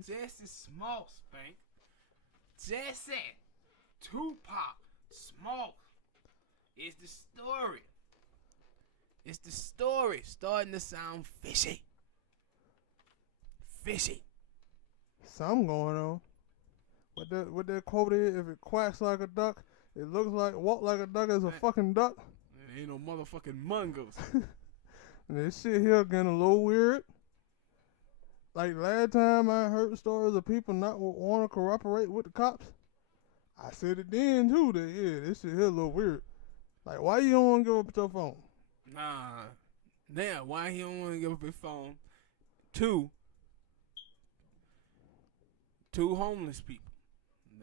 Jussie. Jussie Smollett, Spank. Jussie, Tupac, Smoke. It's the story. It's the story starting to sound fishy. Fishy. Something going on. What that quote is, if it quacks like a duck, it looks like, walk like a duck is a fucking duck. There ain't no motherfucking mungoes. And this shit here getting a little weird. Like last time I heard stories of people not want to cooperate with the cops. I said it then too, that yeah, this shit here a little weird. Like, why you don't want to give up your phone? Nah. Now, why he don't want to give up his phone? Two homeless people.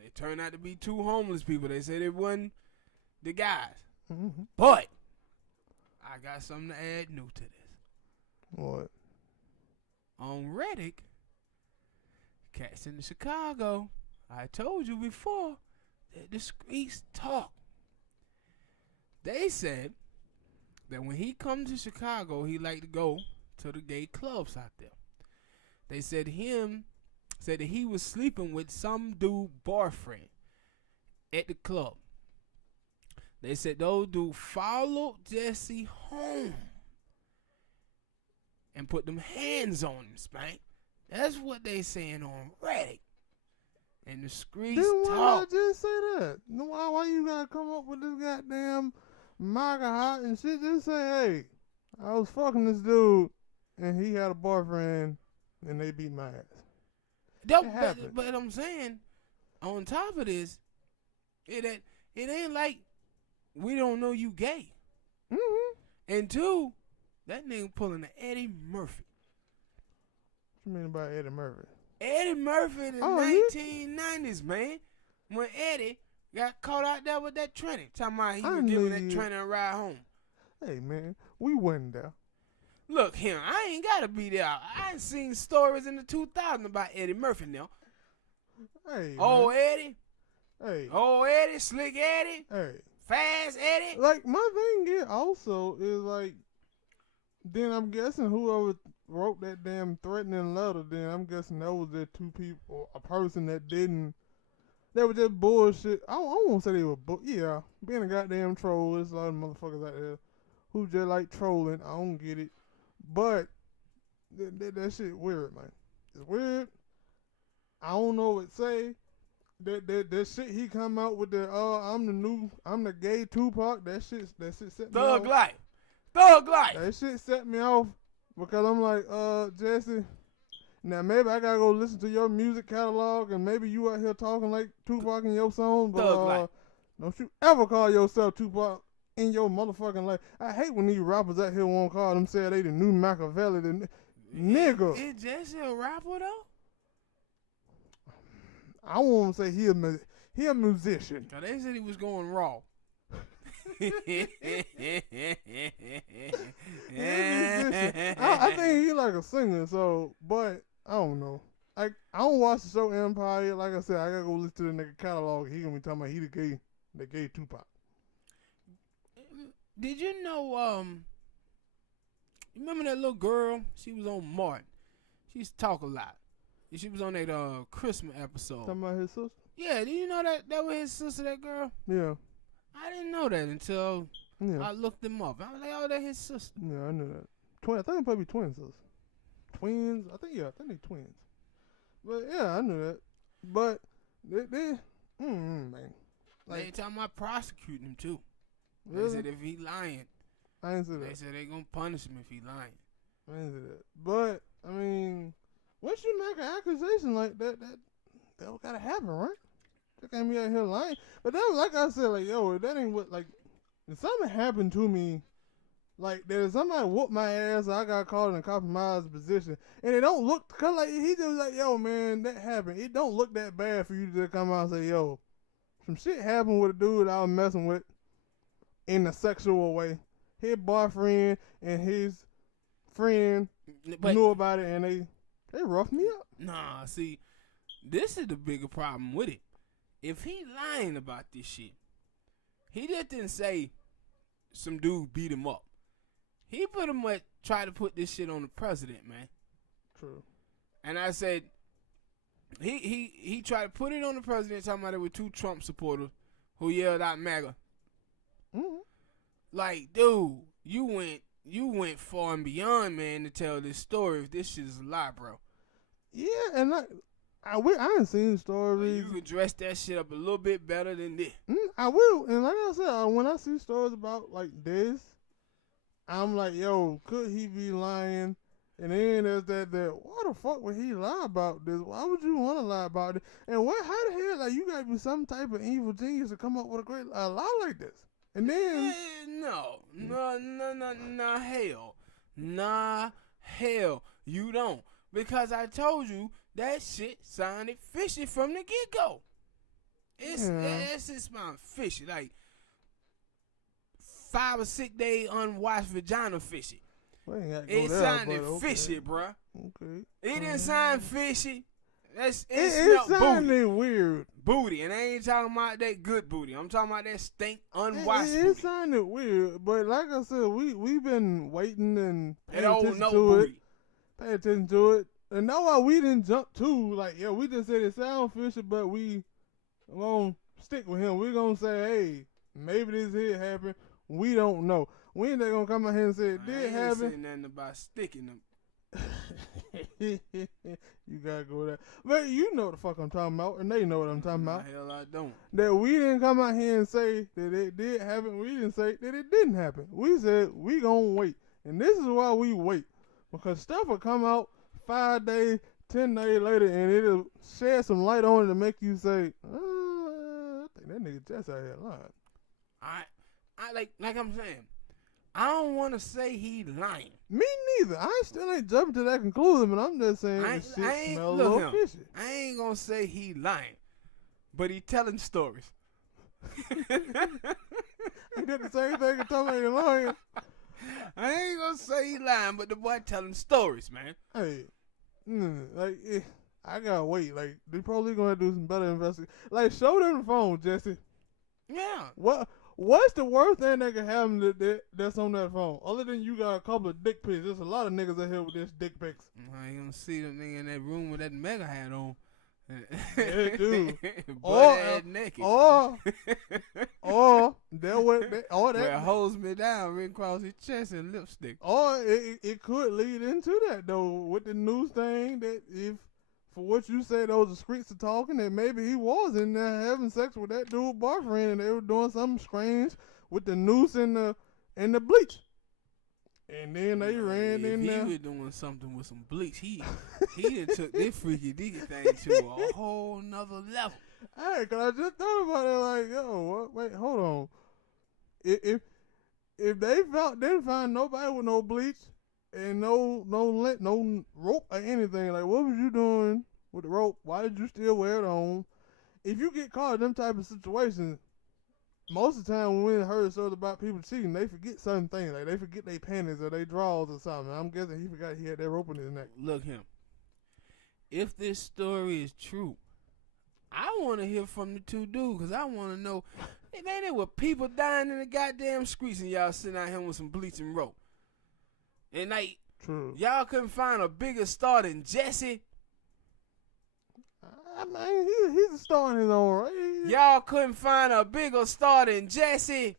They turned out to be two homeless people. They said it wasn't the guys. Mm-hmm. But I got something to add new to this. What? On Reddit, cats in Chicago, I told you before, that the streets talk. They said that when he comes to Chicago, he like to go to the gay clubs out there. They said that he was sleeping with some dude boyfriend at the club. They said those dudes followed Jussie home and put them hands on him, Spank. That's what they saying on Reddit. And the streets Then why talk. not just say that? Why you gotta come up with this goddamn MAGA hot and shit? Just say, hey, I was fucking this dude and he had a boyfriend and they beat my ass. But I'm saying, on top of this, it ain't like we don't know you gay. Mm-hmm. And two, that nigga pulling an Eddie Murphy. What you mean by Eddie Murphy? Eddie Murphy in the 1990s, man. When Eddie got caught out there with that tranny. Talking about he was giving that tranny a ride home. Hey, man, we wasn't there. Look, him, I ain't got to be there. I ain't seen stories in the 2000s about Eddie Murphy now. Hey, old Eddie. Hey. Old Eddie, Slick Eddie. Hey. Fast Eddie. Like, my thing is also is like, then I'm guessing whoever wrote that damn threatening letter, then I'm guessing that was the two people, a person that didn't, that was just bullshit. I won't say they were, yeah, being a goddamn troll, there's a lot of motherfuckers out there who just like trolling. I don't get it. But that shit weird, man. It's weird. I don't know what it say. That shit he come out with I'm the gay Tupac. That shit set me off. Thug life. That shit set me off because I'm like, Jussie, now maybe I gotta go listen to your music catalog and maybe you out here talking like Tupac in your song, but don't you ever call yourself Tupac in your motherfucking life. I hate when these rappers out here won't call them, say they the new Machiavelli, nigga. Is Jussie a rapper though? I won't say he a musician. Now they said he was going raw. I think he like a singer, so, but I don't know. I don't watch the show Empire. Like I said, I gotta go listen to the nigga catalog. He gonna be talking about he the gay Tupac. Did you know, you remember that little girl? She was on Martin. She used to talk a lot. She was on that Christmas episode. Talking about his sister? Yeah, do you know that was his sister, that girl? Yeah. I didn't know that until I looked them up. I was like, oh, that's his sister. Yeah, I knew that. I think they probably twin sisters. Twins? I think they twins. But yeah, I knew that. But man. Like, they talking about prosecuting him too. Really? They said if he lying, I didn't see that. They said they gonna punish him if he lying. I didn't see that. But I mean, once you make an accusation like that gotta happen, right? They can't be out here lying. But then, like I said, like, yo, that ain't what, like, if something happened to me, like, there's somebody whooped my ass, I got caught in a compromised position, and it don't look, cause like, he just like, yo, man, that happened. It don't look that bad for you to just come out and say, yo, some shit happened with a dude I was messing with in a sexual way. His boyfriend and his friend knew about it, and they roughed me up. Nah, see, this is the bigger problem with it. If he lying about this shit, he just didn't say some dude beat him up. He pretty much tried to put this shit on the president, man. True. And I said, He tried to put it on the president, talking about it with 2 Trump supporters who yelled out MAGA. Mm-hmm. Like, dude, you went far and beyond, man, to tell this story. If this shit is a lie, bro. Yeah, and I ain't seen stories. You could dress that shit up a little bit better than this. I will, and like I said, when I see stories about like this, I'm like, yo, could he be lying? And then there's that why the fuck would he lie about this? Why would you want to lie about it? And how the hell, like, you gotta be some type of evil genius to come up with a lie like this? And then no, hell, you don't, because I told you that shit sounded fishy from the get go. That shit sounded fishy, like 5 or 6 day unwashed vagina fishy. It sounded fishy, bruh. Okay. It didn't sound fishy. It sounded weird. Booty, and I ain't talking about that good booty. I'm talking about that stink unwashed booty. It sounded weird, but like I said, we've been waiting and paying attention to booty. it. Pay attention to it. And that's why we didn't jump to, like, we just said it sound fishy, but we gonna stick with him. We're gonna say, hey, maybe this here happened. We don't know. We ain't gonna come out here and say it did happen. I ain't saying nothing about sticking them. You gotta go there. But you know what the fuck I'm talking about, and they know what I'm talking about. Hell, I don't. That we didn't come out here and say that it did happen. We didn't say that it didn't happen. We said we gonna wait. And this is why we wait. Because stuff will come out 5 days, 10 days later, and it'll shed some light on it to make you say, I think that nigga just out here lying. I like I'm saying, I don't want to say he lying. Me neither. I still ain't jumping to that conclusion, but I'm just saying this shit smells a little fishy. I ain't gonna say he lying, but he telling stories. Ain't that the same thing as telling you lying? I ain't gonna say he lying, but the boy telling stories, man. Hey, I gotta wait. Like, they probably gonna do some better investigation. Like, show them the phone, Jussie. Yeah. What's the worst thing that can happen that's on that phone? Other than you got a couple of dick pics. There's a lot of niggas out here with this dick pics. I ain't gonna see them nigga in that room with that mega hat on. Yeah, dude. Butt naked. Or that where it holds me down right across his chest and lipstick. Or it could lead into that though, with the news thing, that if for what you say those are streets of talking, that maybe he was in there having sex with that dude's boyfriend and they were doing something strange with the noose and the bleach. And then they ran in there. He was doing something with some bleach. He done took this freaky deaky thing to a whole nother level. Hey, cause I just thought about it, like, yo, wait, hold on. If they didn't find nobody with no bleach and no rope or anything, like, what was you doing with the rope? Why did you still wear it on? If you get caught in them type of situations, most of the time when we heard stories about people cheating, they forget certain things. Like, they forget their panties or their drawers or something. I'm guessing he forgot he had that rope in his neck. Look him. If this story is true, I want to hear from the 2 dudes, because I want to know, ain't there were people dying in the goddamn streets and y'all sitting out here with some bleach and rope. And like, true. Y'all couldn't find a bigger star than Jussie. I mean, he's a star in his own right. Y'all couldn't find a bigger star than Jussie.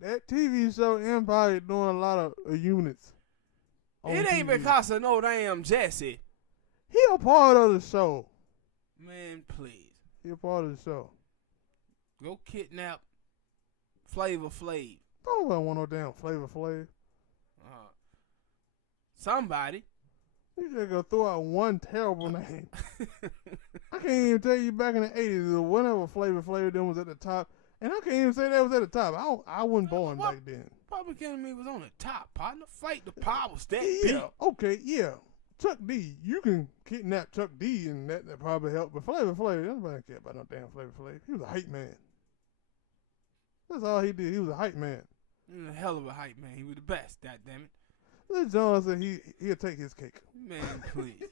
That TV show Empire doing a lot of units. It ain't TV. Because of no damn Jussie. He a part of the show. Man, please. He a part of the show. Go kidnap Flavor Flav. Don't want no damn Flavor Flav. Somebody. You just gonna throw out one terrible name. I can't even tell you back in the 80s or whenever Flavor Flav then was at the top. And I can't even say that was at the top. I wasn't born back then. Public Enemy was on the top, partner. Fight the powers that be. Yeah, okay, yeah. Chuck D. You can kidnap Chuck D and that probably helped. But Flavor Flav, nobody care about no damn Flavor Flav. He was a hype man. That's all he did. He was a hype man. He was a hell of a hype man. He was the best, goddammit. Lil Jon said he'll take his cake. Man, please.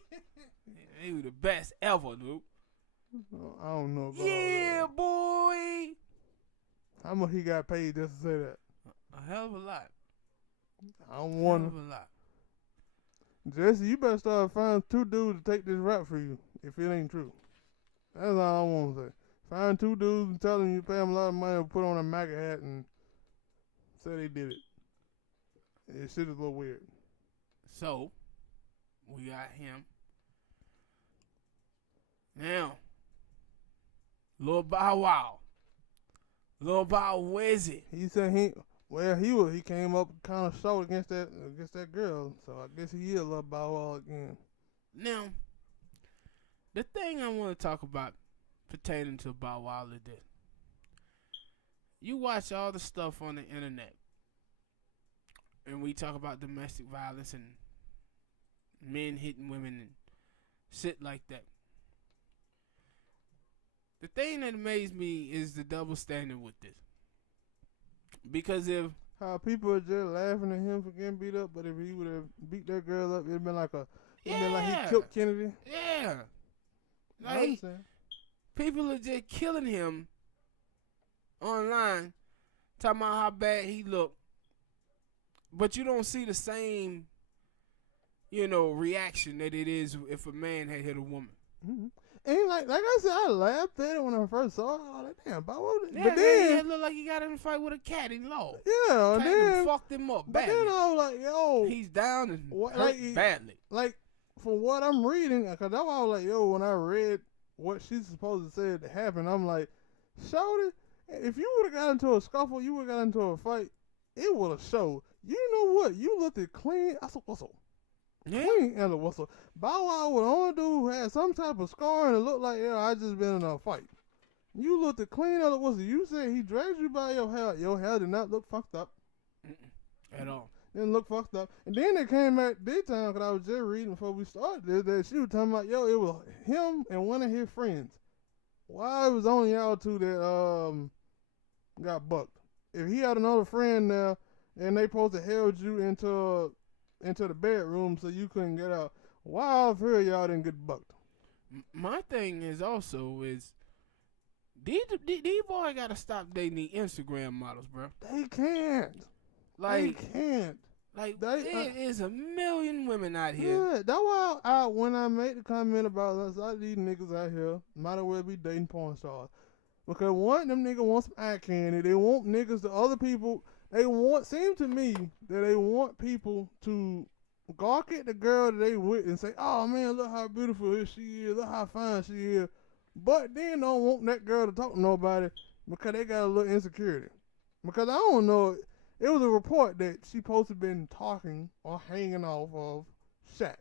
He was the best ever, dude. I don't know about yeah, that. Boy. How much he got paid just to say that? A hell of a lot. I don't want to. A hell of a lot. Jussie, you better start finding 2 dudes to take this rap for you if it ain't true. That's all I want to say. Find two dudes and tell them you pay them a lot of money to put on a MAGA hat and say they did it. It shit is a little weird. So, we got him. Now, Lil Bow Wow. Lil Bow, where is it? He said he came up kind of short against that girl, so I guess he is a little Bow Wow again. Now, the thing I want to talk about pertaining to Bow Wow is this. You watch all the stuff on the internet, and we talk about domestic violence and men hitting women and shit like that. The thing that amazed me is the double standard with this. Because if how people are just laughing at him for getting beat up, but if he would have beat that girl up, it'd been like he killed Kennedy. Yeah. I understand. People are just killing him online, talking about how bad he looked. But you don't see the same, reaction that it is if a man had hit a woman. Mm-hmm. And like I said, I laughed at it when I first saw it. Oh, damn, Bow Wow. Yeah, but then it looked like he got in a fight with a cat in law. Yeah, cat then fucked him up but badly. then I was like, yo, he's down and hurt badly. Like from what I'm reading, because that's why I was like, yo, when I read what she's supposed to say to happen, I'm like, showed it. If you would have got into a scuffle, you would have got into a fight, it would have showed. You know what? You looked at clean. I said, what's up? Yeah. Clean and a whistle. Bow Wow was the only dude who had some type of scar and it looked like, I just been in a fight. You looked at clean and a whistle. You said he dragged you by your hair. Your hair did not look fucked up. At all. Didn't look fucked up. And then it came back big time because I was just reading before we started this that she was talking about, it was him and one of his friends. Why it was only y'all two that got bucked. If he had another friend there and they supposed to held you into the bedroom so you couldn't get out, why all of y'all didn't get bucked? My thing is also these boys gotta stop dating the Instagram models, bro. They can't. They can't. There is a million women out here. Yeah, that's why when I made the comment about us, these niggas out here might as well be dating porn stars. Because one, them niggas want some eye candy. They want niggas to other people. Seem to me that they want people to gawk at the girl that they with and say, oh man, look how beautiful she is, look how fine she is. But then don't want that girl to talk to nobody because they got a little insecurity. Because I don't know, it was a report that she supposed to been talking or hanging off of Shaq.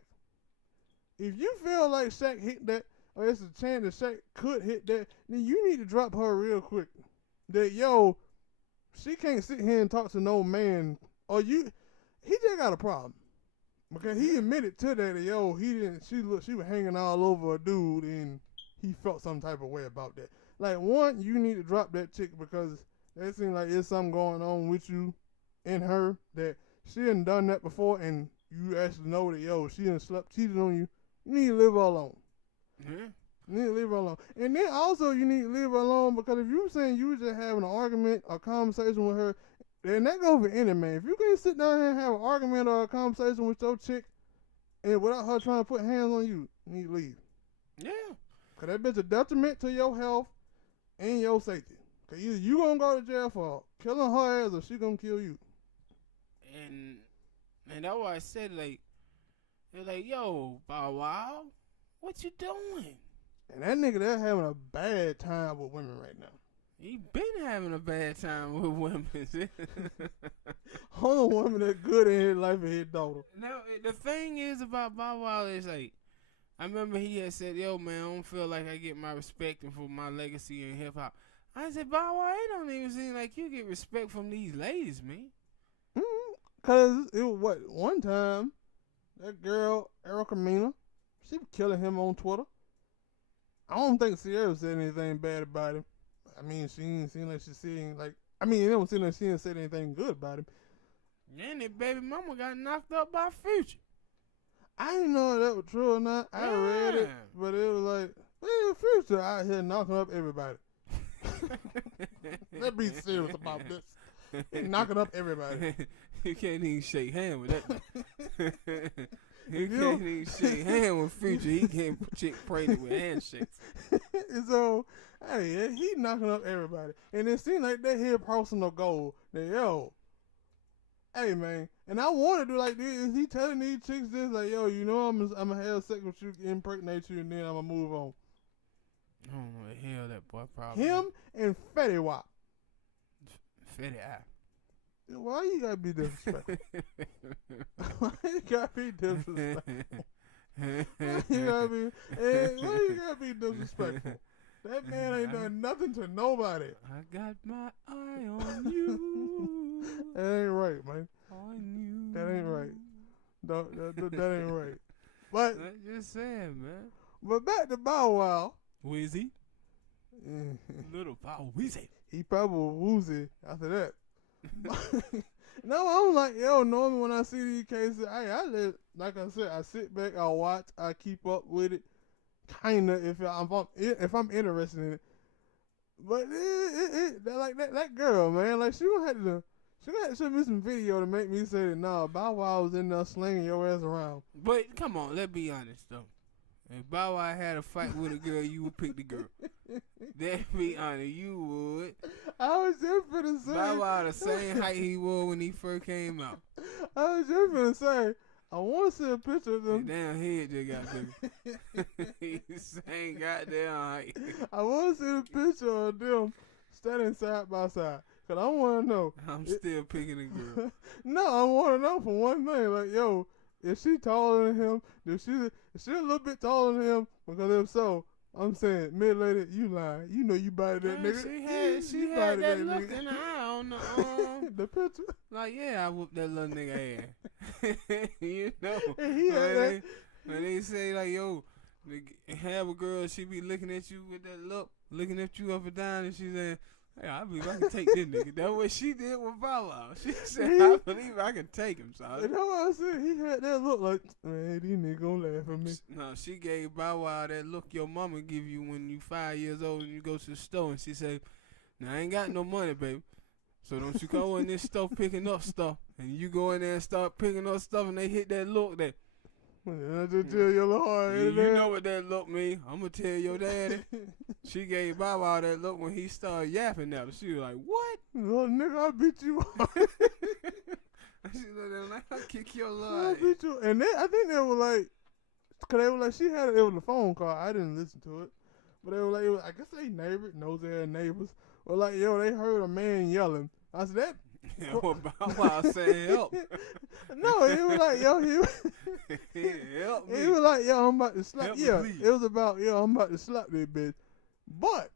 If you feel like Shaq hit that, or it's a chance that Shaq could hit that, then you need to drop her real quick. That, she can't sit here and talk to no man. He just got a problem. Because he admitted to that, she was hanging all over a dude and he felt some type of way about that. Like, one, you need to drop that chick because it seems like there's something going on with you and her that she hadn't done that before and you actually know that, she done cheated on you. You need to leave her alone. Yeah. You need to leave her alone. And then also you need to leave her alone because if you saying you were just having an argument or conversation with her, then that goes for any man. If you can't sit down here and have an argument or a conversation with your chick and without her trying to put hands on you, you need to leave. Yeah. Because that bitch a detriment to your health and your safety. Because either you going to go to jail for killing her ass or she going to kill you. And that's why I said, they're like, yo, Bow Wow, what you doing? And that nigga there having a bad time with women right now. He been having a bad time with women. Only woman that good in his life is his daughter. Now, the thing is about Bow Wow is I remember he had said, yo, man, I don't feel like I get my respect for my legacy in hip hop. I said, Bow Wow, it don't even seem like you get respect from these ladies, man. Because it was one time, that girl, Erica Mena, she was killing him on Twitter. I don't think Sierra said anything bad about him. I mean, she didn't seem like it don't seem like she didn't say anything good about him. And that baby mama got knocked up by Future. I didn't know if that was true or not. I read it, but it was like, well, Future out here knocking up everybody. Let's be serious about this. He knocking up everybody. You can't even shake hands with that. You can't even shake hands with Future. He can't chick pregnant with handshakes. And so, hey, he knocking up everybody. And it seemed like that here personal goal. That, yo, hey, man. And I want to do like this. Is he telling these chicks this? Like, yo, you know I'm going to have sex with you, impregnate you, and then I'm going to move on. I don't know what the hell that boy probably Him and Fetty Wap. Fetty Eye. Why you gotta be disrespectful? Why you gotta be disrespectful? Why you gotta be disrespectful? That man ain't done nothing to nobody. I got my eye on you. That ain't right, man. On you. That ain't right. That ain't right. But I'm just saying, man. But back to Bow Wow. Wheezy. Little Bow Weezy. He probably was woozy after that. No, I'm like, yo, normally when I see these cases, like I said, I sit back, I watch, I keep up with it, kinda if I'm interested in it. But that girl, man, like she gonna have to show me some video to make me say that nah, Bow Wow was in there slinging your ass around. But come on, let's be honest though. If Bow Wow had a fight with a girl, you would pick the girl. Let's be honest, you would. I was just finna say. Bow Wow the same height he was when he first came out. I was just finna say, I want to see a picture of them. His damn head just got bigger. He's the same goddamn height. I want to see a picture of them standing side by side. Because I want to know. I'm still picking a girl. No, I want to know for one thing. Like, yo, is she taller than him? Is she a little bit taller than him? Because if so, I'm saying, mid-lady, you lying. You know you body that nigga. She had that look in her eye on the picture. Like, yeah, I whooped that little nigga ass. You know. And he had that. When they say, like, yo, have a girl, she be looking at you with that look, looking at you up and down, and she said, hey, I believe I can take this nigga. That's what she did with Bow Wow. She said, I believe I can take him, son. You know what I said? He had that look like, man, these niggas gonna laugh at me. No, she gave Bow Wow that look your mama give you when you 5 years old and you go to the store, and she said, now I ain't got no money, baby. So don't you go in this store picking up stuff, and you go in there and start picking up stuff, and they hit that look that. I just tell your little hard you know what that look mean. I'm going to tell your daddy. She gave Bow Wow that look when he started yapping at her. She was like, what? Little nigga, I'll beat you up. She looked at him like, I'll kick your little I'll beat you. And I think they were like, because they were like, it was a phone call. I didn't listen to it. But they were like, I guess they nosy ass neighbors. Or like, yo, they heard a man yelling. I said, that. Yeah, well, Bow Wow said help. No, he was like, yo, help me. He was like, yo, I'm about to slap. Help Yeah, me, please. It was about, yo, I'm about to slap this bitch. But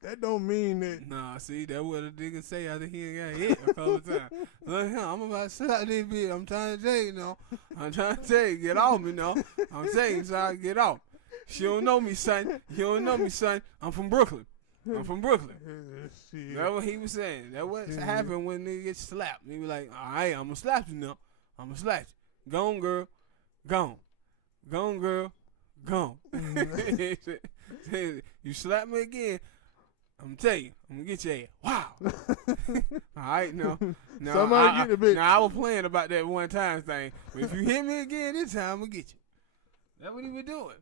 that don't mean that. Nah, see, that's what a nigga say after he got hit a couple times. Look, I'm about to slap this bitch. I'm trying to tell you, no. I'm trying to tell you, get off me, no. I'm saying, so get off. She don't know me, son. You don't know me, son. I'm from Brooklyn. I'm from Brooklyn. That's what he was saying. That's what happened when nigga get slapped. He was like, all right, I'm going to slap you now. I'm going to slap you. Go on, girl. Go on, girl. Go on. You slap me again, I'm going to tell you, I'm going to get your ass. Wow. All right, no. Somebody get the bitch. Now, I was playing about that one time thing. But if you hit me again this time, I'm going to get you. That's what he was doing.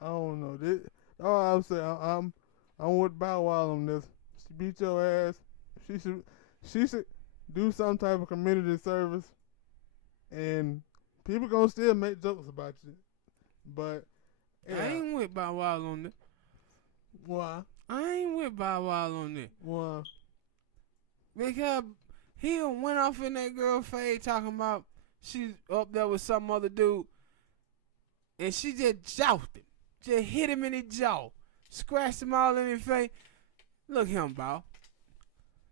I don't know. All I'm saying, I'm with Bow Wow on this. She beat your ass. She should do some type of community service, and people gonna still make jokes about you. But yeah. I ain't with Bow Wow on this. Why? I ain't with Bow Wow on this. Why? Because he went off in that girl face talking about she's up there with some other dude, and she just jousted him, just hit him in his jaw. Scratched him all in his face. Look him, Bow.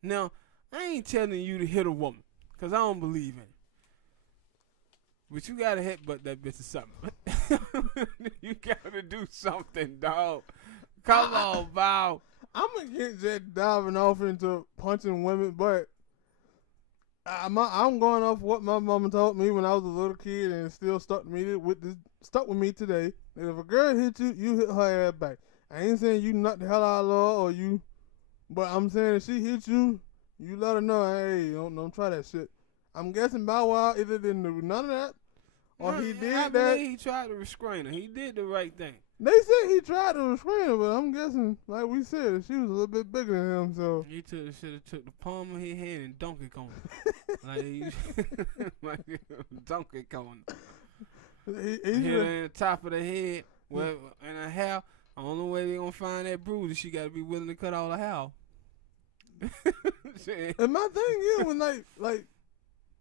Now, I ain't telling you to hit a woman, because I don't believe in it. But you got to hit but that bitch or something. You got to do something, dog. Come on, Bow. I'm against just diving off into punching women, but I'm going off what my mama taught me when I was a little kid, and it still stuck with me today. That if a girl hit you, you hit her ass back. I ain't saying you knock the hell out of her or you, but I'm saying if she hit you, you let her know, hey, don't try that shit. I'm guessing Bow Wow either didn't do none of that, or he did I that. believe he tried to restrain her. He did the right thing. They said he tried to restrain her, but I'm guessing, like we said, she was a little bit bigger than him. So He should have took the palm of his hand and Donkey Kong. Like Donkey Kong. he's Hit her in the top of the head, well, and her hair. The only way they gonna find that bruise is she gotta be willing to cut all the hair. And my thing is, when like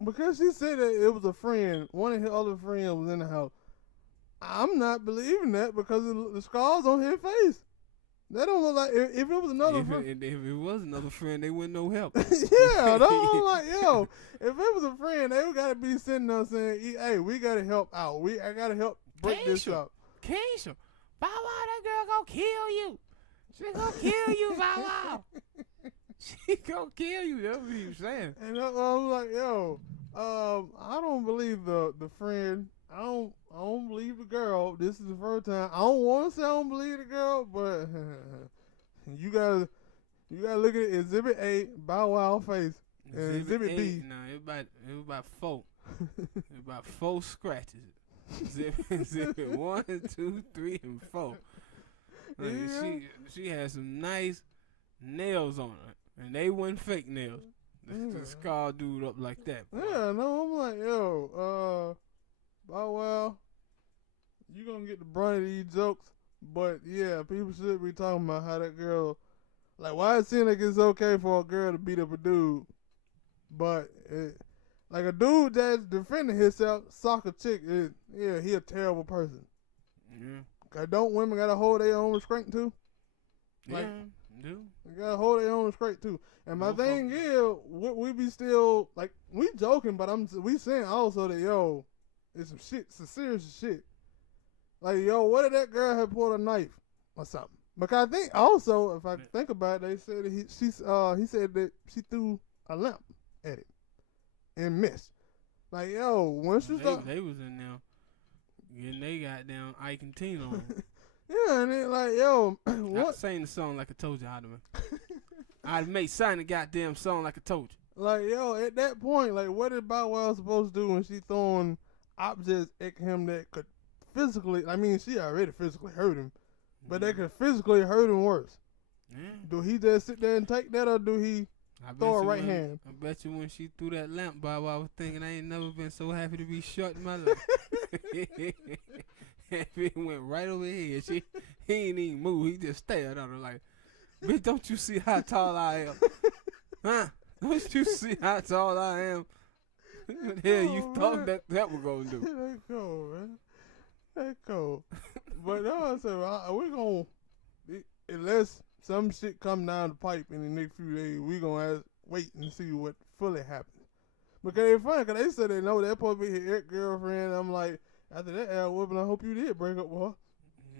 because she said that it was a friend, one of his other friends was in the house. I'm not believing that because of the scars on his face. That don't look like if it was another friend. If it was another friend, they wouldn't no help. Yeah, I'm like, yo, if it was a friend, they gotta be sitting there saying, hey, we gotta help out. I gotta help break this up. Keisha, Bow Wow, that girl gonna kill you. She gonna kill you, Bow Wow. She gonna kill you. That's what he was saying. And I'm like, yo, I don't believe the friend. I don't believe the girl. This is the first time. I don't want to say I don't believe the girl, but you gotta look at Exhibit A, Bow Wow face, and Exhibit B. No, it was about 4. It was about 4 scratches. Exhibit 1, 2, 3, and 4. Like, Yeah. she had some nice nails on her, and they wasn't fake nails. The scar dude up like that. Boy. Yeah, no, I'm like, yo, Bow Wow, you gonna get the brunt of these jokes, but yeah, people should be talking about how that girl, like, why it seems like it's okay for a girl to beat up a dude, but like a dude that's defending himself, sock a chick, he a terrible person. Yeah. Cause don't women gotta hold their own restraint too? Like, yeah, do. They gotta hold their own restraint too. And my thing is, we be still like we joking, but we saying also that yo, it's some serious shit. Like yo, what if that girl had pulled a knife or something? Because I think also, if I think about it, they said that he said that she threw a lamp at it and missed. Like yo, once you start, they was in there getting they goddamn Ike and Tina on. Yeah, and then like yo, what? Saying the song like I told you how to make. I'd make sign the goddamn song like I told you. Like yo, at that point, like what did Bow Wow supposed to do when she throwing objects at him that could physically? I mean, she already physically hurt him, but they could physically hurt him worse. Yeah. Do he just sit there and take that, or do he throw a right hand? I bet you when she threw that lamp, Bow Wow was thinking, I ain't never been so happy to be shot in my life. It went right over here. He ain't even move. He just stared at her like, bitch, don't you see how tall I am? Huh? Don't you see how tall I am? What the hell you thought that was going to do? That cold, man. That cold. But no, I said, we're going to, unless some shit come down the pipe in the next few days, we're going to wait and see what fully happens. Because it's funny, because they said they know that's supposed to be his ex-girlfriend. I'm like, after that ass whooping, I hope you did break up with her.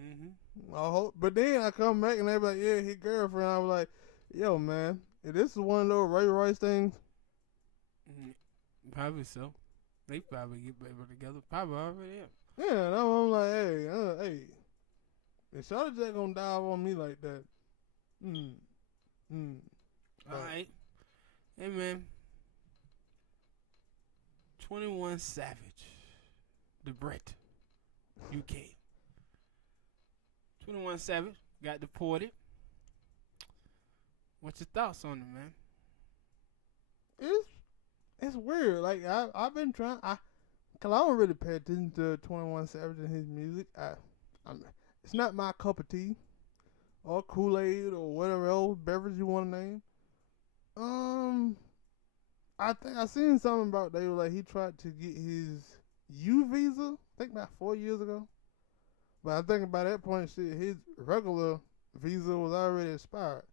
Mm-hmm. I hope. But then I come back and they be like, yeah, his girlfriend. I was like, yo, man, if this is one of those Ray Rice things. Probably so. They probably get better together. Probably already am. Yeah, and I'm like, hey, if Shawty Jack gonna dive on me like that, All right. Hey, man. 21 Savage. The Brit. UK. 21 Savage got deported. What's your thoughts on it, man? It's weird. Like I've been trying. Cause I don't really pay attention to 21 Savage and his music. It's not my cup of tea, or Kool-Aid, or whatever else beverage you want to name. I think I seen something about they were like he tried to get his U visa. I think about 4 years ago. But I think by that point, shit, his regular visa was already expired.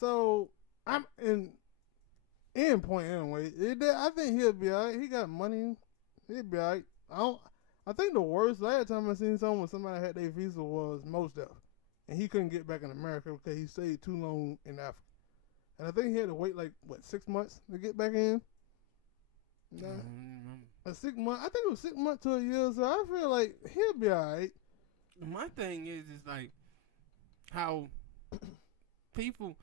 So I'm in end point anyway. I think he'll be alright. He got money. He'll be alright. I think the worst last time I seen someone when somebody had their visa was Mos Def, and he couldn't get back in America because he stayed too long in Africa. And I think he had to wait 6 months to get back in. No. 6 months. I think it was 6 months to a year. So I feel like he'll be alright. My thing is like how people.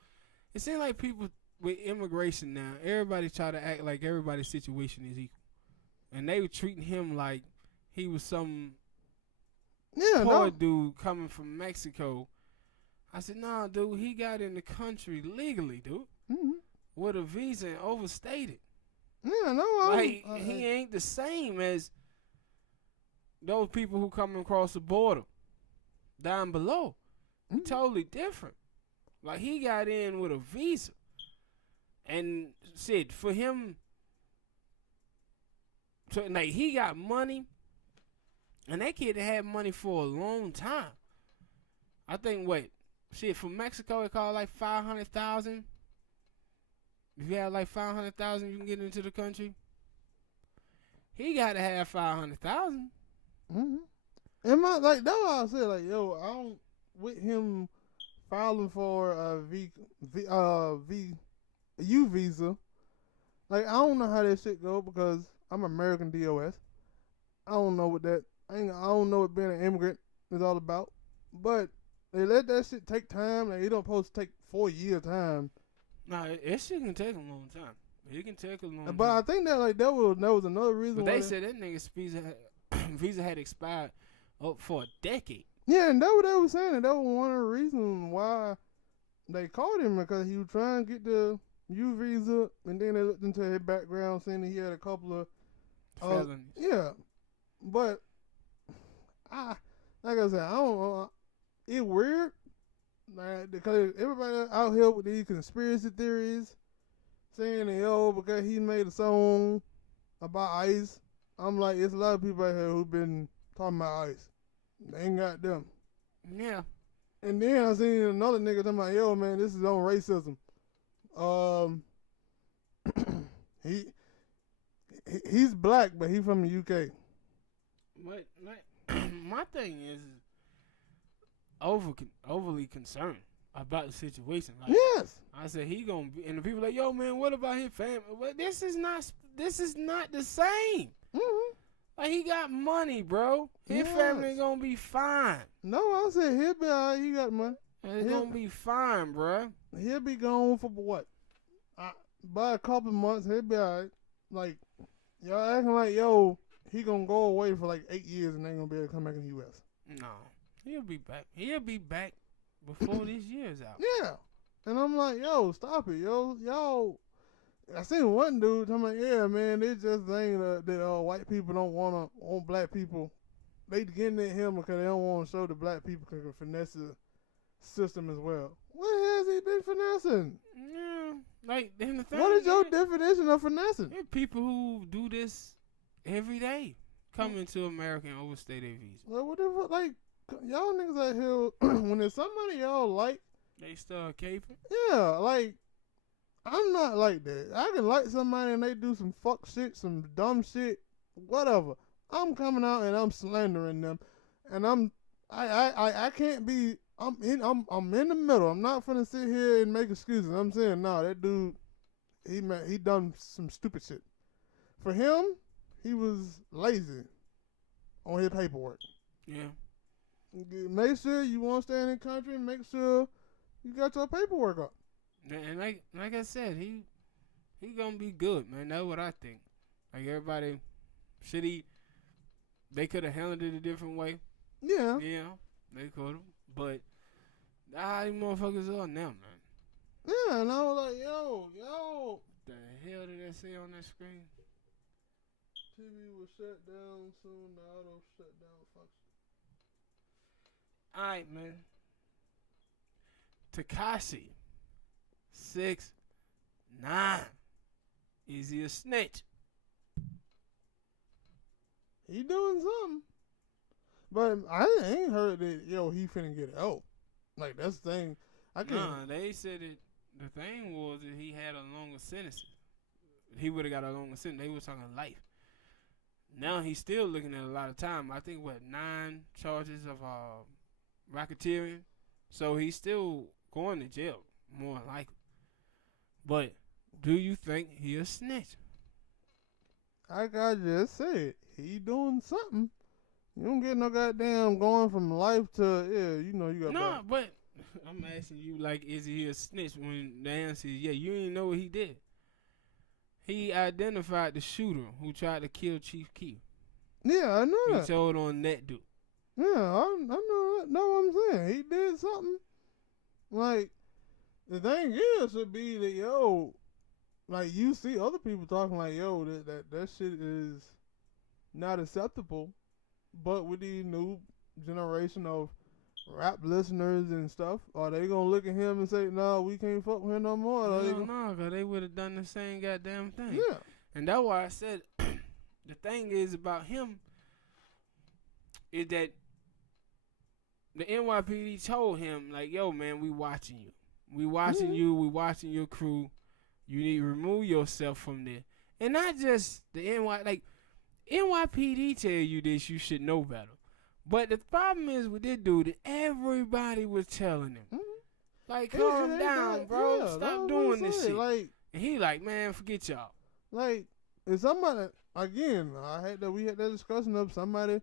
It seems like people with immigration now, everybody try to act like everybody's situation is equal, and they were treating him like he was some poor dude coming from Mexico. I said, nah, dude, he got in the country legally, dude, with a visa and overstayed. Yeah, no, like he ain't the same as those people who come across the border down below. Totally different. Like he got in with a visa, and said for him, so like he got money, and that kid had money for a long time. I think from Mexico it called like 500,000. If you have like 500,000, you can get into the country. He got to have 500,000. And that's why I said, like, yo, I don't with him filing for a U visa. Like, I don't know how that shit go because I'm American DOS. I don't know what that. I don't know what being an immigrant is all about. But they let that shit take time. Like, it don't supposed to take 4 year time. Nah, it shit can take a long time. It can take a long time. But I think that that was another reason. But they said that nigga's visa had expired for a decade. Yeah, and that's what they were saying. And that was one of the reasons why they caught him, because he was trying to get the U visa, and then they looked into his background, saying that he had a couple of felonies. Yeah, but like I said, I don't know. It's weird, like, because everybody out here with these conspiracy theories, saying that because he made a song about ICE. I'm like, it's a lot of people out here who've been talking about ICE. They ain't got them. Yeah. And then I seen another nigga talking about, yo, man, this is on racism. He's black, but he's from the UK. But my thing is overly concerned about the situation. Like, yes. I said he gonna be, and the people like, yo, man, what about his family? Well, this is not the same. Like, he got money, bro. His family gonna be fine. No, I said he'll be alright. He got money. It's gonna be fine, bro. He'll be gone for what? By a couple months, he'll be alright. Like, y'all acting like, yo, he gonna go away for like 8 years and ain't gonna be able to come back in the U.S. No, he'll be back. He'll be back before this year's out. Yeah. And I'm like, yo, stop it, yo. Y'all, I seen one dude talking about, yeah, man, it's just thing that white people don't want black people. They getting at him because they don't want to show the black people can finesse the system as well. What has he been finessing? Yeah, like, then the thing. What is your definition of finessing? There are people who do this every day, coming to America and overstay their visa. Like, what the fuck? Like, y'all niggas out here, when there's somebody y'all like, they start caping. Yeah, like, I'm not like that. I can like somebody and they do some fuck shit, some dumb shit, whatever. I'm coming out and I'm slandering them, and I can't be. I'm in the middle. I'm not finna sit here and make excuses. I'm saying, no, that dude, he done some stupid shit. For him, he was lazy on his paperwork. Yeah. Make sure you want to stay in the country. Make sure you got your paperwork up. And like I said, he gonna be good, man. That's what I think. Like, everybody, they could have handled it a different way. Yeah. Yeah, they could have. But these motherfuckers are now, man. Yeah, and I was like, yo. What the hell did that say on that screen? TV will shut down soon. The auto shut down function. Alright, man. Tekashi 6ix9ine. Is he a snitch? He doing something. But I ain't heard that, yo, he finna get out. Like, that's the thing. They said that the thing was that he had a longer sentence. He would have got a longer sentence. They was talking life. Now he's still looking at a lot of time. I think, 9 charges of racketeering. So he's still going to jail, more than likely. But do you think he a snitch? Like I just said, he doing something. You don't get no goddamn going from life to, you got. No, but I'm asking you, like, is he a snitch? When the answer is yeah, you ain't know what he did. He identified the shooter who tried to kill Chief Keef. Yeah, I know He that. told on that dude. Yeah, I know that. Know what I'm saying? He did something. Like, the thing is, should be that, yo, like, you see other people talking like, yo, that shit is not acceptable. But with the new generation of rap listeners and stuff, are they gonna look at him and say, no, we can't fuck with him no more? No, because they would have done the same goddamn thing. Yeah. And that's why I said, the thing is about him is that the NYPD told him, like, yo, man, we watching you. We watching you. We watching your crew. You need to remove yourself from there. And not just the NYPD tell you this, you should know better. But the problem is with this dude, everybody was telling him. Mm-hmm. Like, calm down, bro. Yeah, stop doing this shit. Like, and he like, man, forget y'all. Like, if somebody, again, we had that discussion of somebody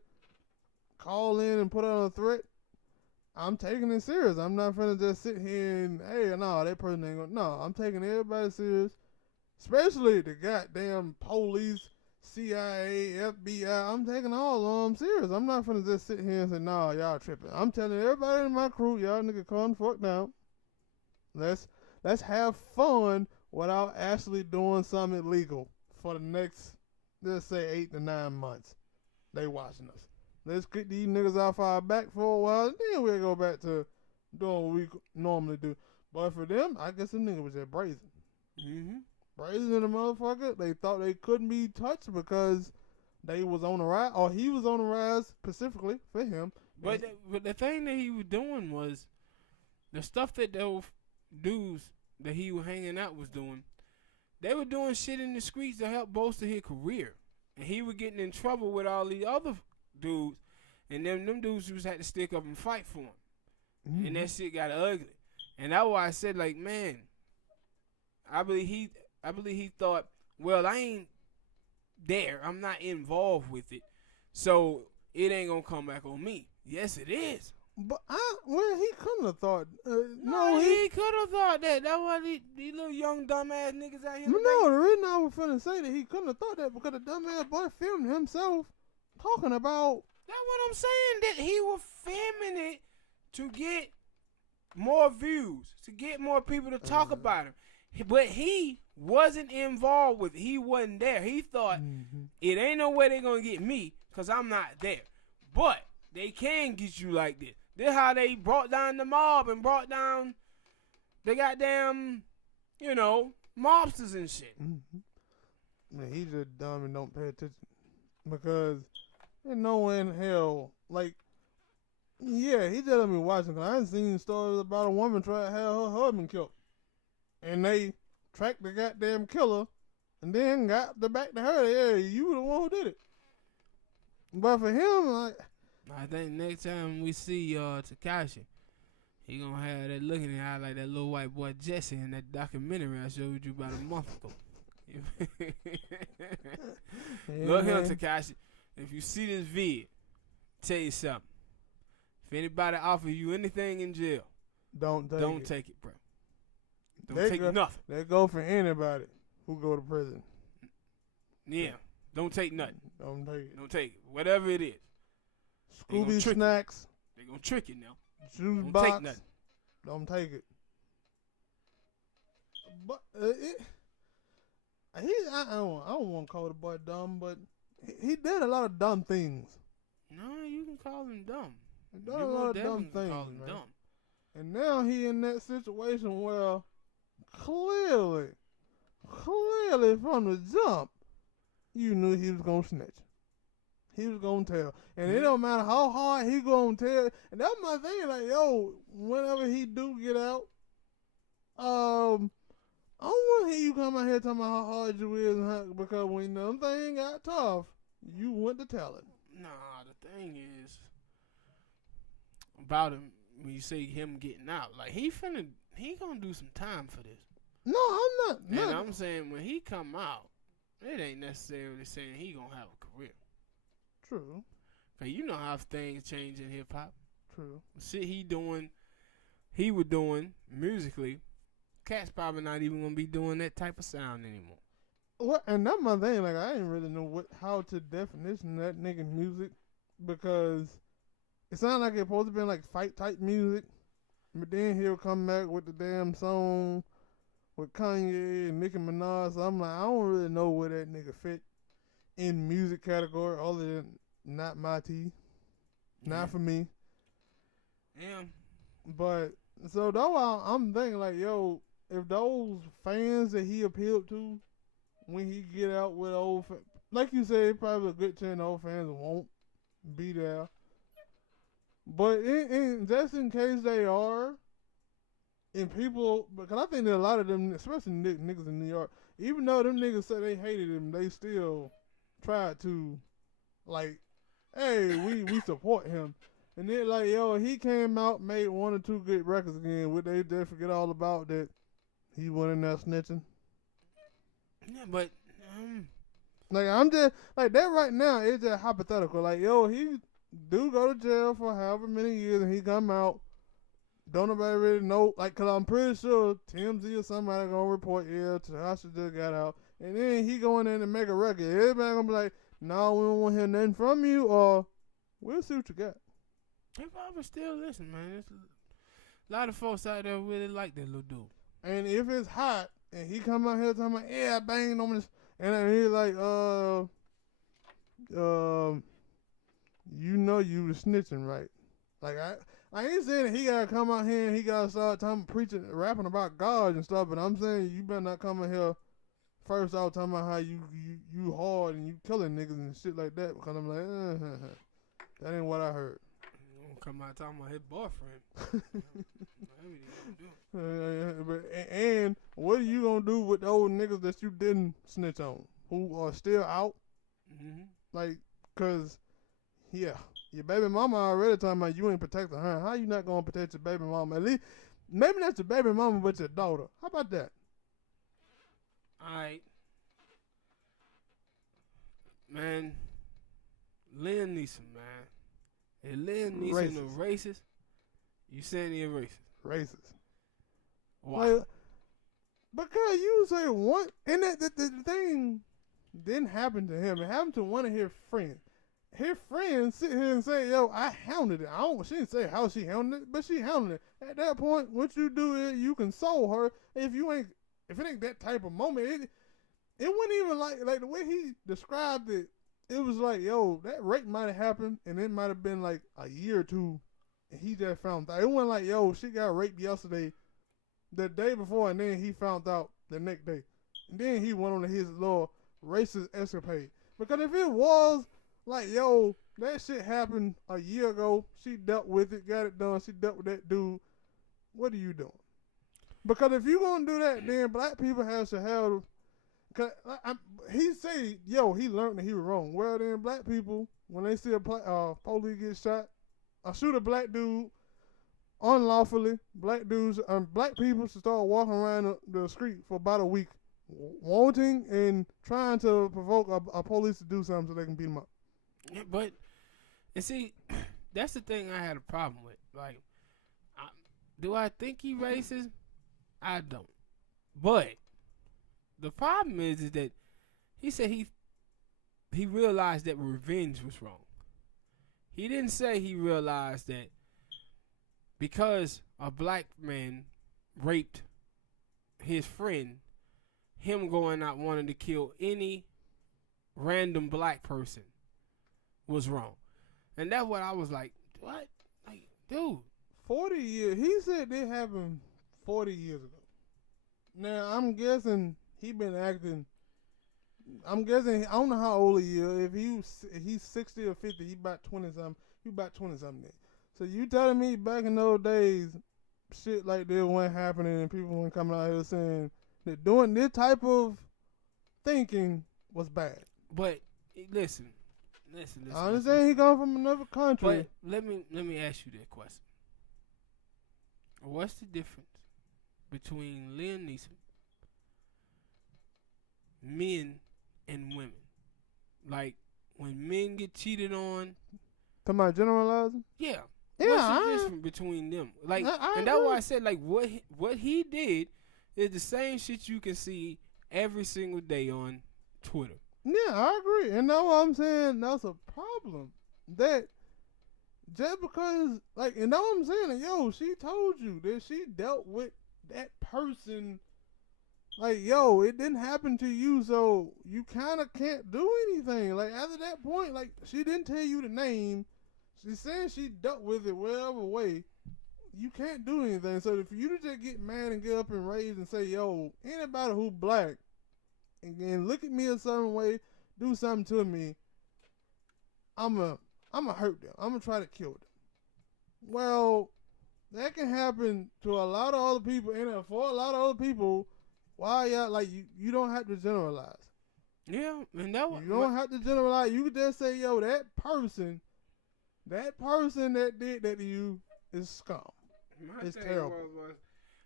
call in and put out a threat, I'm taking it serious. I'm not finna just sit here and, hey, no, that person ain't gonna, no, I'm taking everybody serious, especially the goddamn police, CIA, FBI. I'm taking all of them serious. I'm not finna just sit here and say, no, y'all tripping. I'm telling everybody in my crew, y'all nigga calm the fuck down. Let's have fun without actually doing something illegal for the next, let's say, 8 to 9 months. They watching us. Let's get these niggas off our back for a while, and then we'll go back to doing what we normally do. But for them, I guess the nigga was just brazen. Mm-hmm. Brazen in the motherfucker. They thought they couldn't be touched because they was on the rise, or he was on the rise specifically for him. But the thing that he was doing was the stuff that those dudes that he was hanging out was doing. They were doing shit in the streets to help bolster his career, and he was getting in trouble with all these other dudes, and them dudes just had to stick up and fight for him. Mm-hmm. And that shit got ugly. And that's why I said, like, man, I believe he thought, well, I ain't there. I'm not involved with it, so it ain't gonna come back on me. Yes, it is. But he couldn't have thought. No, he could have thought that. That's why these little young dumbass niggas out here. No, the reason I was finna say that he couldn't have thought that because the dumbass boy filmed himself talking about. That's what I'm saying. That he was filming it to get more views, to get more people to talk about him. But he wasn't involved with it. He wasn't there. He thought, it ain't no way they gonna get me because I'm not there. But they can get you like this. This how they brought down the mob and brought down the goddamn, mobsters and shit. Mm-hmm. Man, he just dumb and don't pay attention. Because there's no way in hell, like, yeah, he just let me watching. Cause I ain't seen stories about a woman trying to have her husband killed. And they tracked the goddamn killer and then got the back to her. Yeah, you were the one who did it. But for him, like, I think next time we see Tekashi, he gonna have that look in his eye like that little white boy Jussie in that documentary I showed you about a month ago. Look here, Tekashi. If you see this vid, tell you something. If anybody offers you anything in jail, don't take it, bro. Don't take nothing. They go for anybody who go to prison. Yeah, don't take nothing. Don't take it. Don't take it. Whatever it is. Scooby snacks. They gonna trick you now. Juice don't box. Take nothing. Don't take it. But I don't want to call the boy dumb, but he did a lot of dumb things. No, you can call him dumb. He done a lot of dumb things, call him man. Dumb. And now he in that situation where clearly from the jump, you knew he was gonna snitch. He was gonna tell, and it don't matter how hard he gonna tell. And that's my thing, like, yo, whenever he do get out, I don't want to hear you come out here talking about how hard you is, because when them thing got tough, you went to tell it. Nah, the thing is about him when you say him getting out, like he gonna do some time for this. No, I'm not. And I'm saying when he come out, it ain't necessarily saying he gonna have a career. True. Cause you know how things change in hip hop. True. Shit he doing he was doing musically, cats probably not even gonna be doing that type of sound anymore. What? And that's my thing. Like, I didn't really know how to definition that nigga music because it sounded like it supposed to be like fight type music, but then he'll come back with the damn song with Kanye and Nicki Minaj. So I'm like, I don't really know where that nigga fit in music category other than not my tea, not for me. Yeah. But so though I'm thinking like, yo, if those fans that he appealed to when he get out with like you said, probably a good chance old fans won't be there. But just in case they are, and people, because I think that a lot of them, especially niggas in New York, even though them niggas said they hated him, they still tried to, like, hey, we support him. And then, like, yo, he came out, made 1 or 2 good records again. Would they forget all about that he wasn't there snitching? Yeah, but like, I'm just like that right now. It's just hypothetical. Like, yo, he do go to jail for however many years, and he come out. Don't nobody really know. Like, cause I'm pretty sure TMZ or somebody gonna report, yeah, Tasha just got out, and then he go in there and make a record. Everybody gonna be like, no, we don't want to hear nothing from you, or we'll see what you got. they probably still listen, man. There's a lot of folks out there really like that little dude. And if it's hot, and he come out here talking about, yeah, I banged on this, and then he's like, you know you was snitching, right? Like, I ain't saying that he gotta come out here and he gotta start preaching, rapping about God and stuff, but I'm saying you better not come in here first off talking about how you hard and you killing niggas and shit like that, because I'm like, that ain't what I heard. He gonna come out talking about his boyfriend. And what are you gonna do with those niggas that you didn't snitch on, who are still out? Mm-hmm. Like, cause, yeah, your baby mama already talking about you ain't protecting her. How you not gonna protect your baby mama? At least, maybe not your baby mama, but your daughter. How about that? Alright. Man, Liam Neeson, man. Is Liam Neeson a racist? You saying he a racist? Racist. Why? Like, because you say one, and that the thing didn't happen to him. It happened to one of his friends. His friends sit here and say, yo, I hounded it. She didn't say how she hounded it, but she hounded it. At that point, what you do is you console her. If it ain't that type of moment, it wasn't even like the way he described it. It was like, yo, that rape might have happened, and it might have been like a year or two, and he just found out. It wasn't like, yo, she got raped yesterday, the day before, and then he found out the next day. And then he went on his little racist escapade. Because if it was like, yo, that shit happened a year ago, she dealt with it, got it done, she dealt with that dude, what are you doing? Because if you gonna do that, then black people should have. Cause he say, yo, he learned that he was wrong. Well, then black people, when they see a police get shot, shoot a black dude unlawfully, black people should start walking around the street for about a week, wanting and trying to provoke a police to do something so they can beat them up. Yeah, but, and see, that's the thing I had a problem with. Like, do I think he racist? I don't. But the problem is that he said he realized that revenge was wrong. He didn't say he realized that because a black man raped his friend, him going out wanting to kill any random black person was wrong. And that's what I was like, what? Like, dude. 40 years. He said it happened 40 years ago. Now, I'm guessing he been acting. I'm guessing, I don't know how old he is. If he's 60 or 50, he about 20 something. He about 20 something then. So you telling me back in those days, shit like this wasn't happening and people weren't coming out here saying that doing this type of thinking was bad. But listen. I understand he come from another country. But let me ask you that question. What's the difference between Liam Neeson, men, and women? Like, when men get cheated on. Talking about generalizing? Yeah. Yeah, What's the difference between them? Like, and that's why I said, like, what he did is the same shit you can see every single day on Twitter. Yeah, I agree. And that's what I'm saying. That's a problem. That just because, like, and that's what I'm saying. Yo, she told you that she dealt with that person. Like, yo, it didn't happen to you, so you kind of can't do anything. Like, after that point, like, she didn't tell you the name. She said she dealt with it whatever way. You can't do anything. So if you just get mad and get up and raise and say, yo, anybody who black and look at me a certain way, do something to me, I'ma hurt them. I'ma try to kill them. Well, that can happen to a lot of other people, and for a lot of other people, why y'all, like, you don't have to generalize. Yeah, and that you don't have to generalize. You can just say, yo, that person that did that to you is scum. It's terrible. Was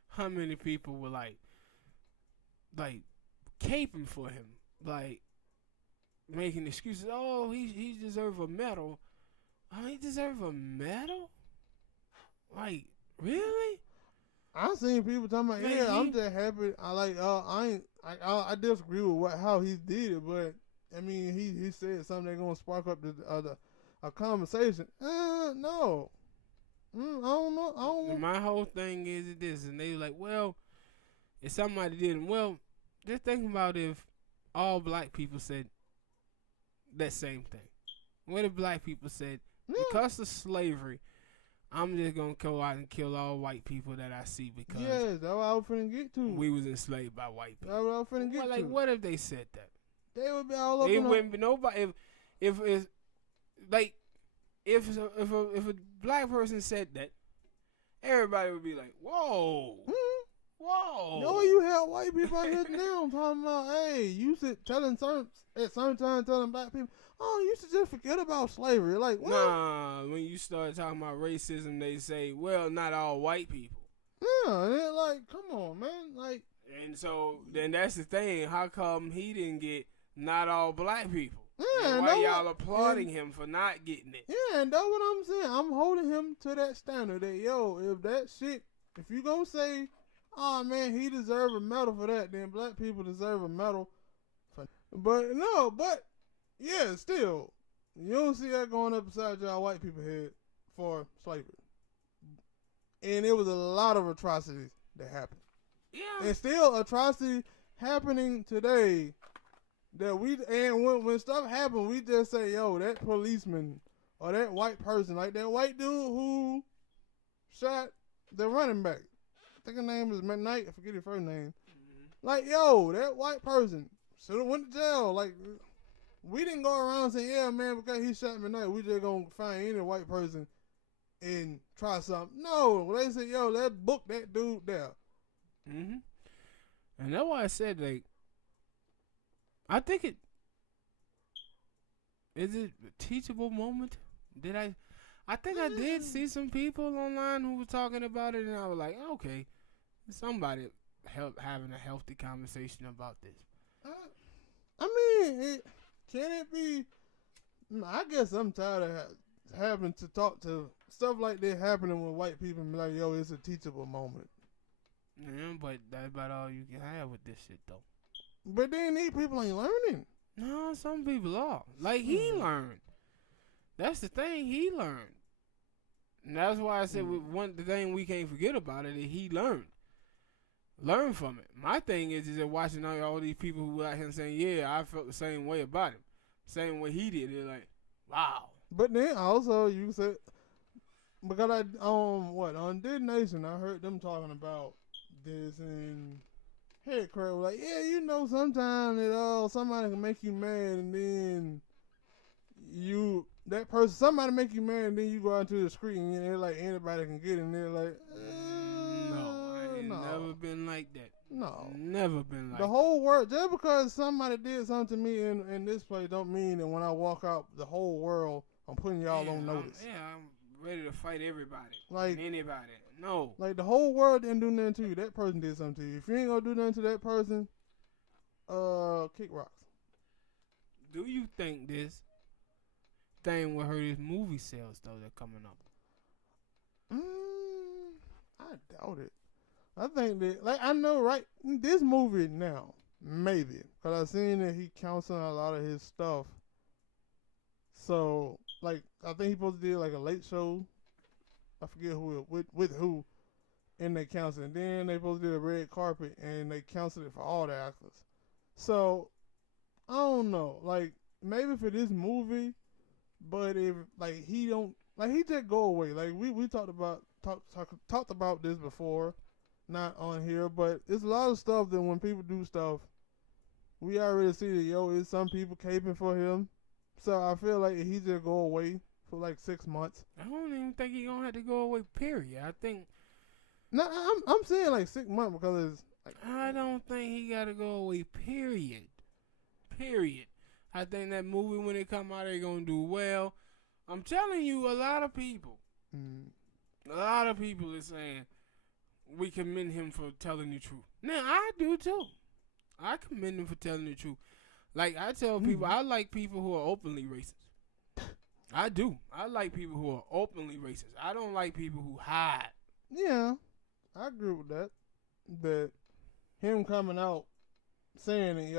how many people were like caping for him, like making excuses. Oh, he deserve a medal. Oh, he deserve a medal? Like, really? I seen people talking about, yeah, I'm just happy. I disagree with how he did it, but I mean, he said something that's gonna spark up a conversation. No, I don't know. I don't. My whole thing is this, and they were like, well, if somebody did him, well, just think about if all black people said that same thing. What if black people said, because of slavery, I'm just gonna go out and kill all white people that I see because that's what I was finna get to. We was enslaved by white people. That's what I was finna get to. Like, what if they said that? They would be all over. It wouldn't be nobody. If a black person said that, everybody would be like, whoa. Whoa! No, you have white people out here now talking about, hey, you should at certain times telling black people, oh, you should just forget about slavery. Like, what? Nah, when you start talking about racism, they say, well, not all white people. Yeah, and they're like, come on, man, like. And so then that's the thing. How come he didn't get not all black people? Yeah, and why y'all applauding him for not getting it? Yeah, and that's what I'm saying. I'm holding him to that standard that, yo, if you gonna say, oh man, he deserve a medal for that, then black people deserve a medal for. But yeah, still, you don't see that going up beside y'all white people head for slavery. And it was a lot of atrocities that happened. Yeah. And still atrocity happening today that when stuff happen, we just say, yo, that policeman or that white person, like that white dude who shot the running back. I think her name is McKnight. I forget her first name. Mm-hmm. Like, yo, that white person should have went to jail. Like, we didn't go around saying, yeah, man, because he shot McKnight, we just gonna find any white person and try something. No, they said, yo, let's book that dude there. Mm-hmm. And that's why I said, like, I think is it a teachable moment? I think I did see some people online who were talking about it, and I was like, okay, somebody having a healthy conversation about this. I mean, can it be? I guess I'm tired of having to talk to stuff like that happening with white people and be like, yo, it's a teachable moment. Yeah, but that's about all you can have with this shit, though. But then these people ain't learning. No, some people are. Like, he learned. That's the thing, he learned. And that's why I said the thing we can't forget about it is he learned. Learn from it. My thing is that watching all these people who out here saying, yeah, I felt the same way about him. Same way he did. They're like, wow. But then also you said, because on Dead Nation, I heard them talking about this and Head Craig was like, yeah, you know, sometimes somebody can make you mad and then somebody make you mad and then you go out to the street and they're like, anybody can get it and they're like, no, never been like that. No. Never been like that. The whole world, just because somebody did something to me in this place don't mean that when I walk out the whole world, I'm putting y'all on notice. I'm ready to fight everybody. Like anybody. No. Like the whole world didn't do nothing to you. That person did something to you. If you ain't gonna do nothing to that person, kick rocks. Do you think this thing will hurt his movie sales though? They're coming up. Mm, I doubt it. I think that, like, I know, right? This movie now, maybe, because I've seen that he counseling a lot of his stuff. So, like, I think he supposed to do like a late show. I forget who with who in they counseling. Then they supposed to do a red carpet and they counseled it for all the actors. So I don't know, like maybe for this movie, but if like he don't like he just go away. Like we talked about this before, not on here, but it's a lot of stuff that when people do stuff, we already see that it's some people caping for him. So I feel like if he just go away for like 6 months. I don't even think he gonna have to go away. Period. I think. No, I'm saying like 6 months because it's like I don't think he gotta go away. Period. Period. I think that movie when it come out, they gonna do well. I'm telling you, a lot of people are saying we commend him for telling the truth. Now I do too. I commend him for telling the truth. Like I tell people, I like people who are openly racist. I do. I like people who are openly racist. I don't like people who hide. Yeah, I agree with that. That him coming out saying it,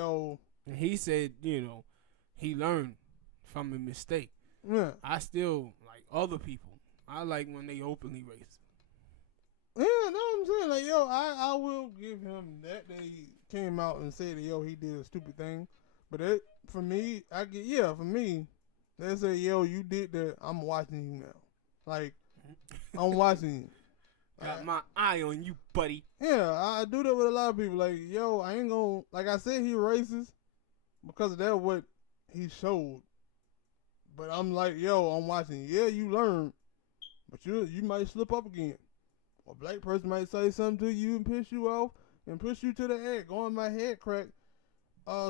And he said, he learned from a mistake. Yeah. I still like other people. I like when they openly racist. Yeah, no, I'm saying like I will give him that he came out and said that he did a stupid thing, but it for me for me they say you did that, I'm watching you now, like I'm watching you. Got my eye on you, buddy. Yeah, I do that with a lot of people. Like I ain't gonna like I said he racist because of that what he showed, but I'm like I'm watching. Yeah, you learn, but you might slip up again. A black person might say something to you and piss you off and push you to the edge. Going my head crack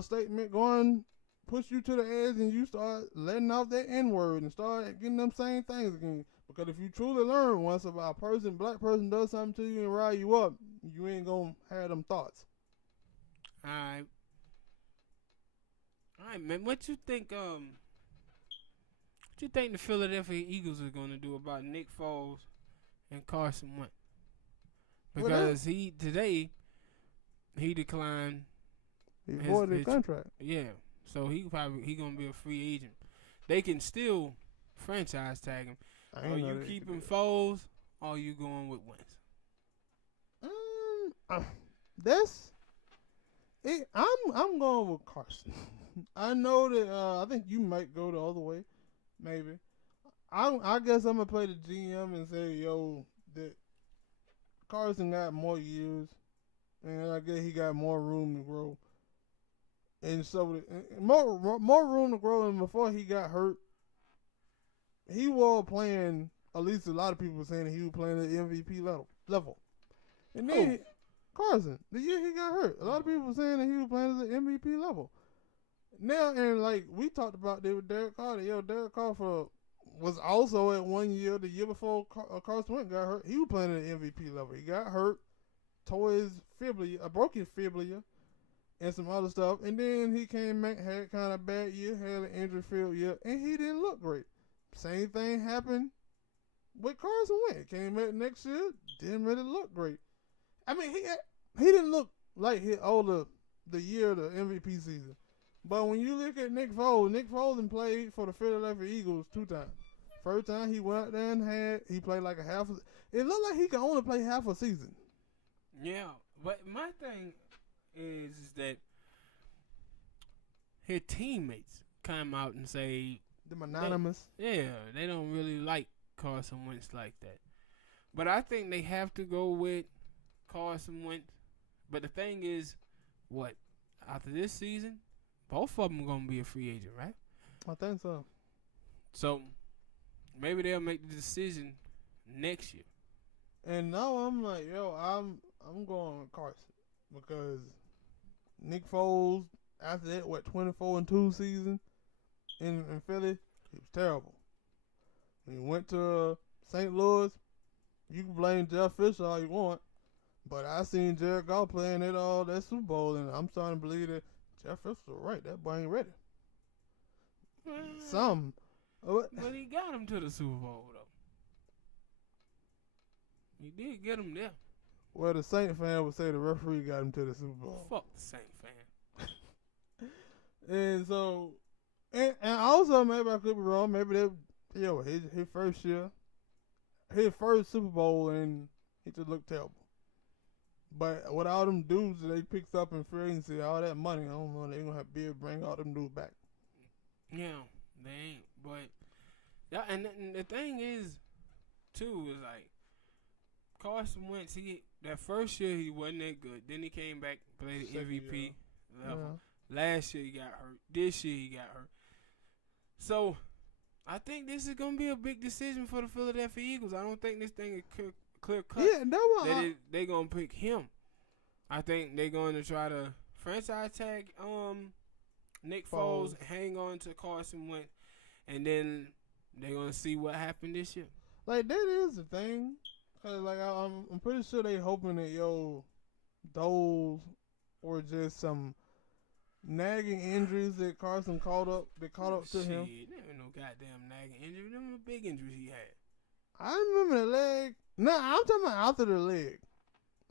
statement, going push you to the edge and you start letting off that N-word and start getting them same things again. Because if you truly learn once about a black person does something to you and rile you up, you ain't gonna have them thoughts. Alright, man. What you think the Philadelphia Eagles are gonna do about Nick Foles and Carson Wentz? Because today he declined. He voided his contract. Yeah, so he gonna be a free agent. They can still franchise tag him. Are you keeping Foles or are you going with Wentz? That's it. I'm going with Carson. I know that I think you might go the other way, maybe. I guess I'm gonna play the GM and say that Carson got more years, and I guess he got more room to grow. And so more room to grow. And before he got hurt, he was playing. At least a lot of people were saying that he was playing at the MVP level. And then Carson, the year he got hurt, a lot of people were saying that he was playing at the MVP level. Now, and like we talked about that with Derek Carr, Derek Carr was also at 1 year, the year before Carson Wentz got hurt. He was playing at the MVP level. He got hurt, tore his fibula, broke his fibula, and some other stuff. And then he came back, had kind of bad year, had an injury-filled year, and he didn't look great. Same thing happened with Carson Wentz. Came back next year, didn't really look great. I mean, he didn't look like the year of the MVP season. But when you look at Nick Foles played for the Philadelphia Eagles 2 times. First time he went out there and he played like it looked like he could only play half a season. Yeah, but my thing is that his teammates come out and say them anonymous. They don't really like Carson Wentz like that. But I think they have to go with Carson Wentz. But the thing is, after this season, both of them are going to be a free agent, right? I think so. So maybe they'll make the decision next year. And now I'm like, I'm going with Carson because Nick Foles, after that, 24-2 season in Philly, he was terrible. When he went to St. Louis, you can blame Jeff Fisher all you want, but I seen Jared Goff playing at that Super Bowl, and I'm starting to believe that Jeff Fisher was right. That boy ain't ready. But he got him to the Super Bowl, though. He did get him there. Well, the Saint fan would say the referee got him to the Super Bowl. Fuck the Saint fan. And so, and also maybe I could be wrong. Maybe that his first year, his first Super Bowl, and he just looked terrible. But with all them dudes that they picked up in free agency, all that money, I don't know, they gonna have to bring all them dudes back. Yeah, they ain't. But yeah, and the thing is, too, is like Carson Wentz. That first year he wasn't that good. Then he came back, played the MVP level. Yeah. Last year he got hurt. This year he got hurt. So I think this is gonna be a big decision for the Philadelphia Eagles. I don't think this thing is clear cut. Yeah, they gonna pick him. I think they're going to try to franchise tag Nick Foles, hang on to Carson Wentz, and then they're gonna see what happened this year. Like that is the thing, cause like I'm pretty sure they hoping that those were just some nagging injuries that Carson caught up to him. There ain't no goddamn nagging injury. Them were big injuries he had. I remember the leg. No, I'm talking about after the leg.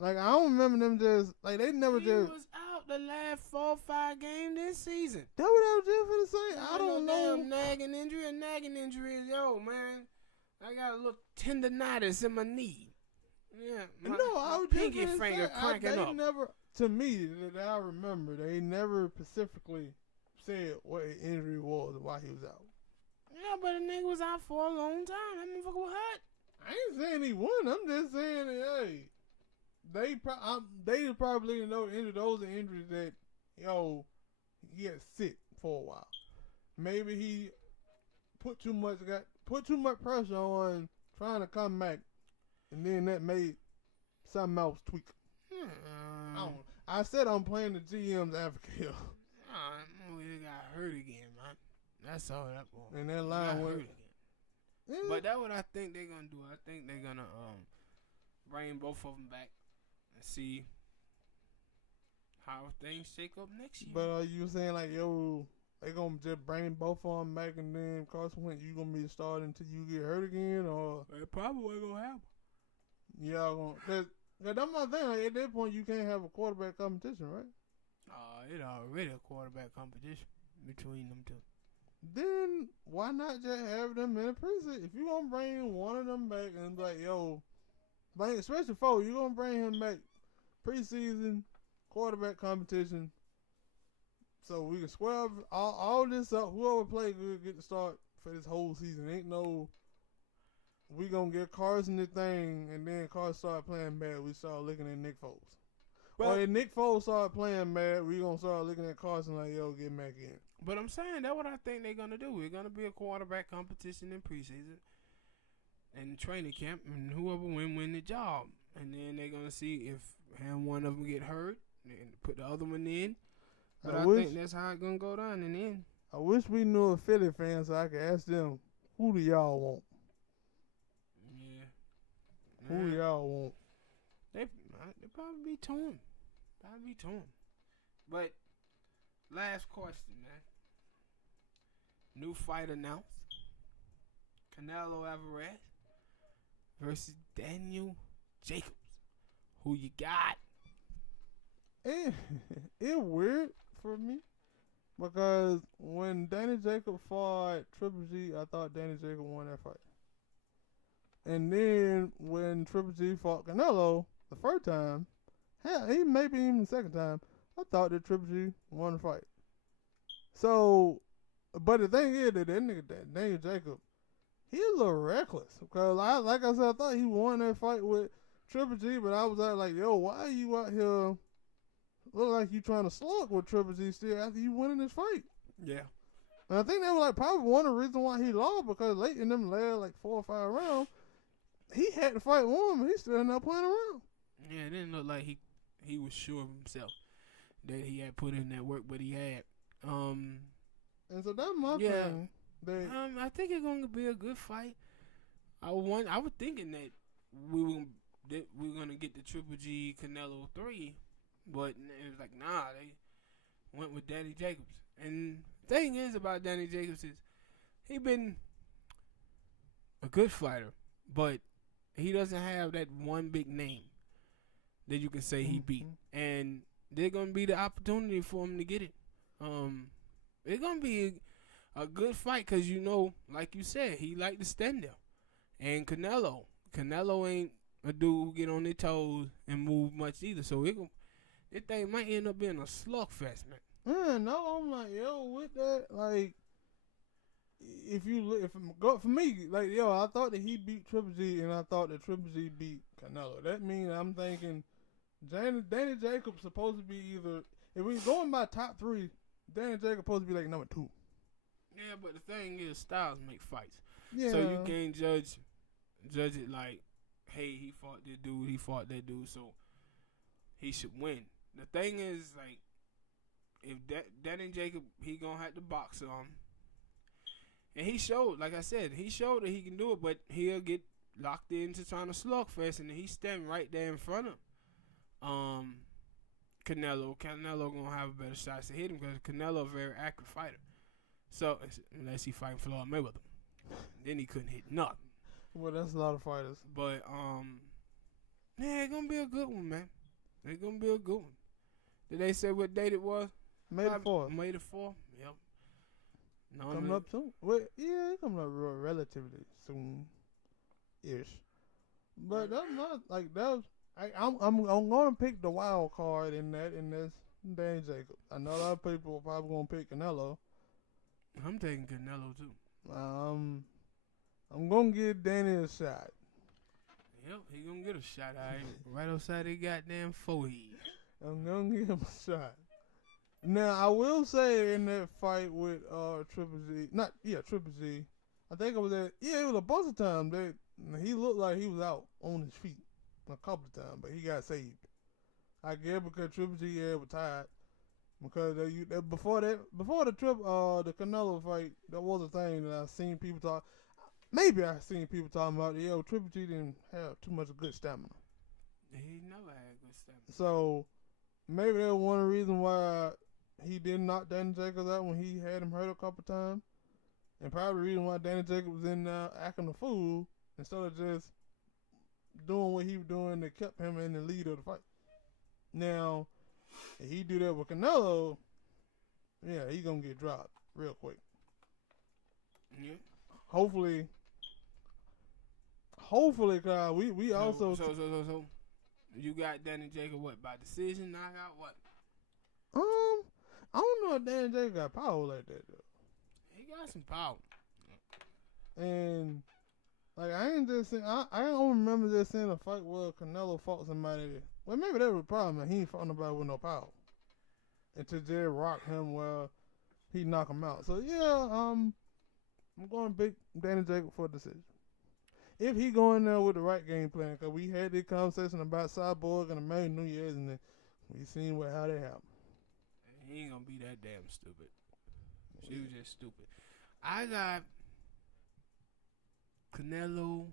Like I don't remember them just like they never he just. He was out the last 4 or 5 games this season. That what I was just gonna say. I don't know. Damn nagging injury. A nagging injury is man. I got a little tendonitis in my knee. Yeah, my I was pinky finger cranking up. Never, to me, that I remember, they never specifically said what his injury was and why he was out. Yeah, but the nigga was out for a long time. That motherfucker was hurt. I ain't saying he won. I'm just saying that, hey, they probably know those are injuries that, he had sit for a while. Maybe he put too much pressure on trying to come back, and then that made something else tweak. I said I'm playing the GM's advocate. He got hurt again, man. That's all that was. And that line went. Yeah. But that's what I think they're gonna do. I think they're gonna bring both of them back and see how things shake up next year. But are you saying like, they gonna just bring both of them back and then Carson Wentz, you gonna be the starter until you get hurt again, or that probably ain't gonna happen. Y'all gonna. That's my thing. Like, at that point, you can't have a quarterback competition, right? It's already a quarterback competition between them two. Then why not just have them in a preseason? If you gonna bring one of them back and be like, especially Foles, you gonna bring him back preseason quarterback competition, so we can square up all this up. Whoever play good get the start for this whole season. Ain't no. We gonna get Carson the thing, and then Carson start playing bad. We start looking at Nick Foles. Or if Nick Foles start playing bad, we gonna start looking at Carson like, get back in. But I'm saying that's what I think they're gonna do. We're gonna be a quarterback competition in preseason and training camp, and whoever win the job. And then they're gonna see if one of them get hurt and put the other one in. But I think that's how it's gonna go down in the end. I wish we knew a Philly fan so I could ask them, who do y'all want? Who y'all want? They probably be torn. But last question, man. New fight announced. Canelo Alvarez versus Daniel Jacobs. Who you got? It's weird for me because when Danny Jacobs fought Triple G, I thought Danny Jacobs won that fight. And then when Triple G fought Canelo the first time, maybe even the second time, I thought that Triple G won the fight. So, but the thing is that nigga, Daniel Jacobs, he a little reckless. Because like I said, I thought he won that fight with Triple G, but I was like, why are you out here look like you trying to slug with Triple G still after you winning this fight? Yeah. And I think that was probably one of the reasons why he lost, because late in them last 4 or 5 rounds, he had to fight one, but he still not playing around. Yeah, it didn't look like he was sure of himself that he had put in that work, but he had. And so that's my thing. I think it's going to be a good fight. I was thinking that we were going to get the Triple G Canelo 3, but it was like, nah, they went with Danny Jacobs. And the thing is about Danny Jacobs is he been a good fighter, but he doesn't have that one big name that you can say he beat, and there's gonna be the opportunity for him to get it. It's gonna be a good fight because like you said, he like to stand there. And Canelo ain't a dude who get on their toes and move much either. So this thing might end up being a slugfest, man. Man, no, I'm like, yo, with that, like, for me, like, yo, I thought that he beat Triple G, and I thought that Triple G beat Canelo. That means I'm thinking Danny Jacobs supposed to be either, if we're going by top 3, Danny Jacobs supposed to be like number 2. Yeah, but the thing is, styles make fights. Yeah. So you can't judge it like, hey, he fought this dude, he fought that dude, so he should win. The thing is, like, if Danny Jacob, he gonna have to box him. And he showed, like I said, he showed that he can do it, but he'll get locked into trying to slugfest, and he's standing right there in front of Canelo. Canelo gonna have a better shot to hit him because Canelo a very accurate fighter. So unless he fighting Floyd Mayweather, then he couldn't hit nothing. Well, that's a lot of fighters. But yeah, it's gonna be a good one, man. It's gonna be a good one. Did they say what date it was? May the 4th. May the 4th. Yep. Coming up soon. Wait, yeah, it's coming up relatively soon-ish. But that's not like that was. I'm gonna pick the wild card in this Danny Jacobs. I know a lot of people are probably gonna pick Canelo. I'm taking Canelo too. I'm gonna give Danny a shot. Yep, he gonna get a shot. Right outside his goddamn forehead. I'm gonna give him a shot. Now I will say in that fight with Triple G, Triple G, I think it was it was a bunch of times that he looked like he was out on his feet a couple of times, but he got saved. I guess because Triple G was tired. Because before the Canelo fight, that was a thing that I seen people talk. Maybe I seen people talking about. Yo, Triple G didn't have too much good stamina. He never had good stamina. So maybe that was one of the reasons why he didn't knock Danny Jacobs out when he had him hurt a couple times, and probably the reason why Danny Jacobs was in there acting a fool instead of just doing what he was doing that kept him in the lead of the fight. Now, if he do that with Canelo, yeah, he gonna get dropped real quick. Yeah. Hopefully, cause we also. So, you got Danny Jacob what by decision, knockout, what? I don't know if Danny Jacob got power like that though. He got some power. And like I don't remember just seeing a fight where Canelo fought somebody. Well, maybe that was the problem. He ain't fought nobody with no power. Until Jerry rocked him where he knock him out. So yeah, I'm going to pick Danny Jacobs for a decision. If he go in there with the right game plan, because we had this conversation about Cyborg and American New Year's, and then we seen how that happened. He ain't gonna be that damn stupid. She was just stupid. I got Canelo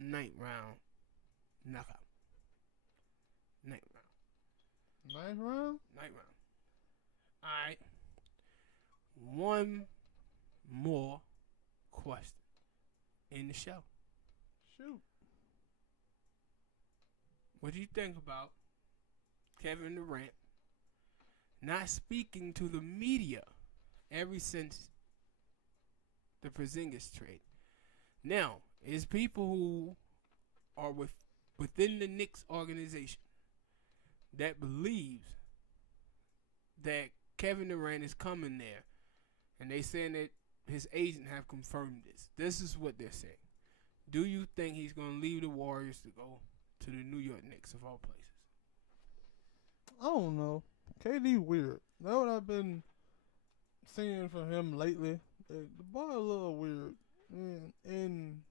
9th round knockout. 9th round. 9th round? 9th round. Alright. One more question in the show. Shoot. What do you think about Kevin Durant not speaking to the media ever since the Porzingis trade? Now, it's people who are within the Knicks organization that believes that Kevin Durant is coming there, and they saying that his agent have confirmed this. This is what they're saying. Do you think he's going to leave the Warriors to go to the New York Knicks of all places? I don't know. KD weird. That's what I've been seeing from him lately. The boy a little weird. And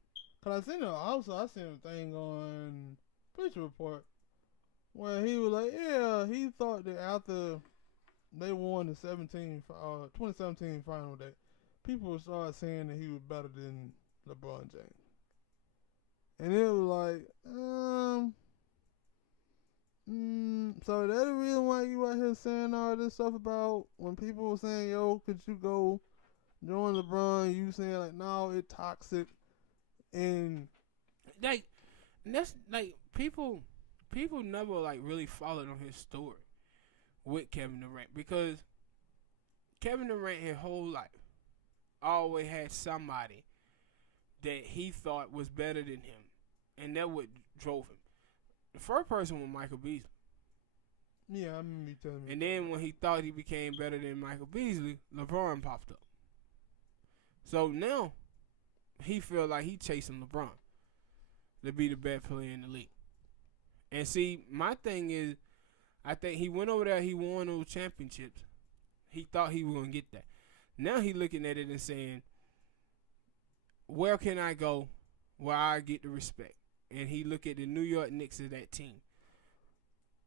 cause I seen a thing on Bleacher Report where he was like, yeah, he thought that after they won the 2017 final that people started saying that he was better than LeBron James. And it was like, so that's the reason why you out here saying all this stuff about when people were saying, yo, could you go join LeBron? You saying like, no, it's toxic. And like, that's like people never like really followed on his story with Kevin Durant, because Kevin Durant his whole life always had somebody that he thought was better than him, and that what drove him. The first person was Michael Beasley. yeah, I remember you telling me. And then when he thought he became better than Michael Beasley, LeBron popped up. So now he feel like he chasing LeBron to be the best player in the league. And see, my thing is, I think he went over there, he won those championships. He thought he was going to get that. Now he looking at it and saying, where can I go where I get the respect? And he look at the New York Knicks as that team.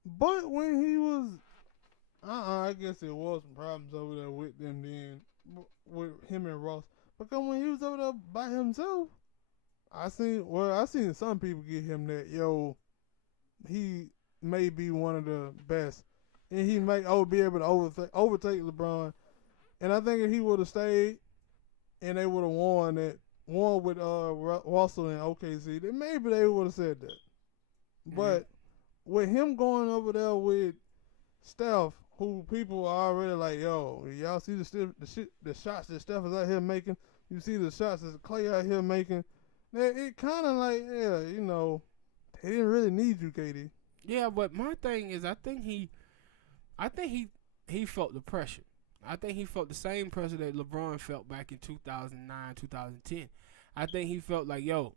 But when he was, I guess there was some problems over there with them then, with him and Ross. Because when he was over there by himself, I seen some people give him that, yo, he may be one of the best, and he may be able to overtake LeBron. And I think if he would have stayed and they would have won with Russell and OKC, then maybe they would have said that. But with him going over there with Steph, who people are already like, yo, y'all see the shots that Steph is out here making? You see the shots that Clay out here making? It kind of like, yeah, you know, they didn't really need you, KD. Yeah, but my thing is, I think he felt the pressure. I think he felt the same pressure that LeBron felt back in 2009, 2010. I think he felt like, yo,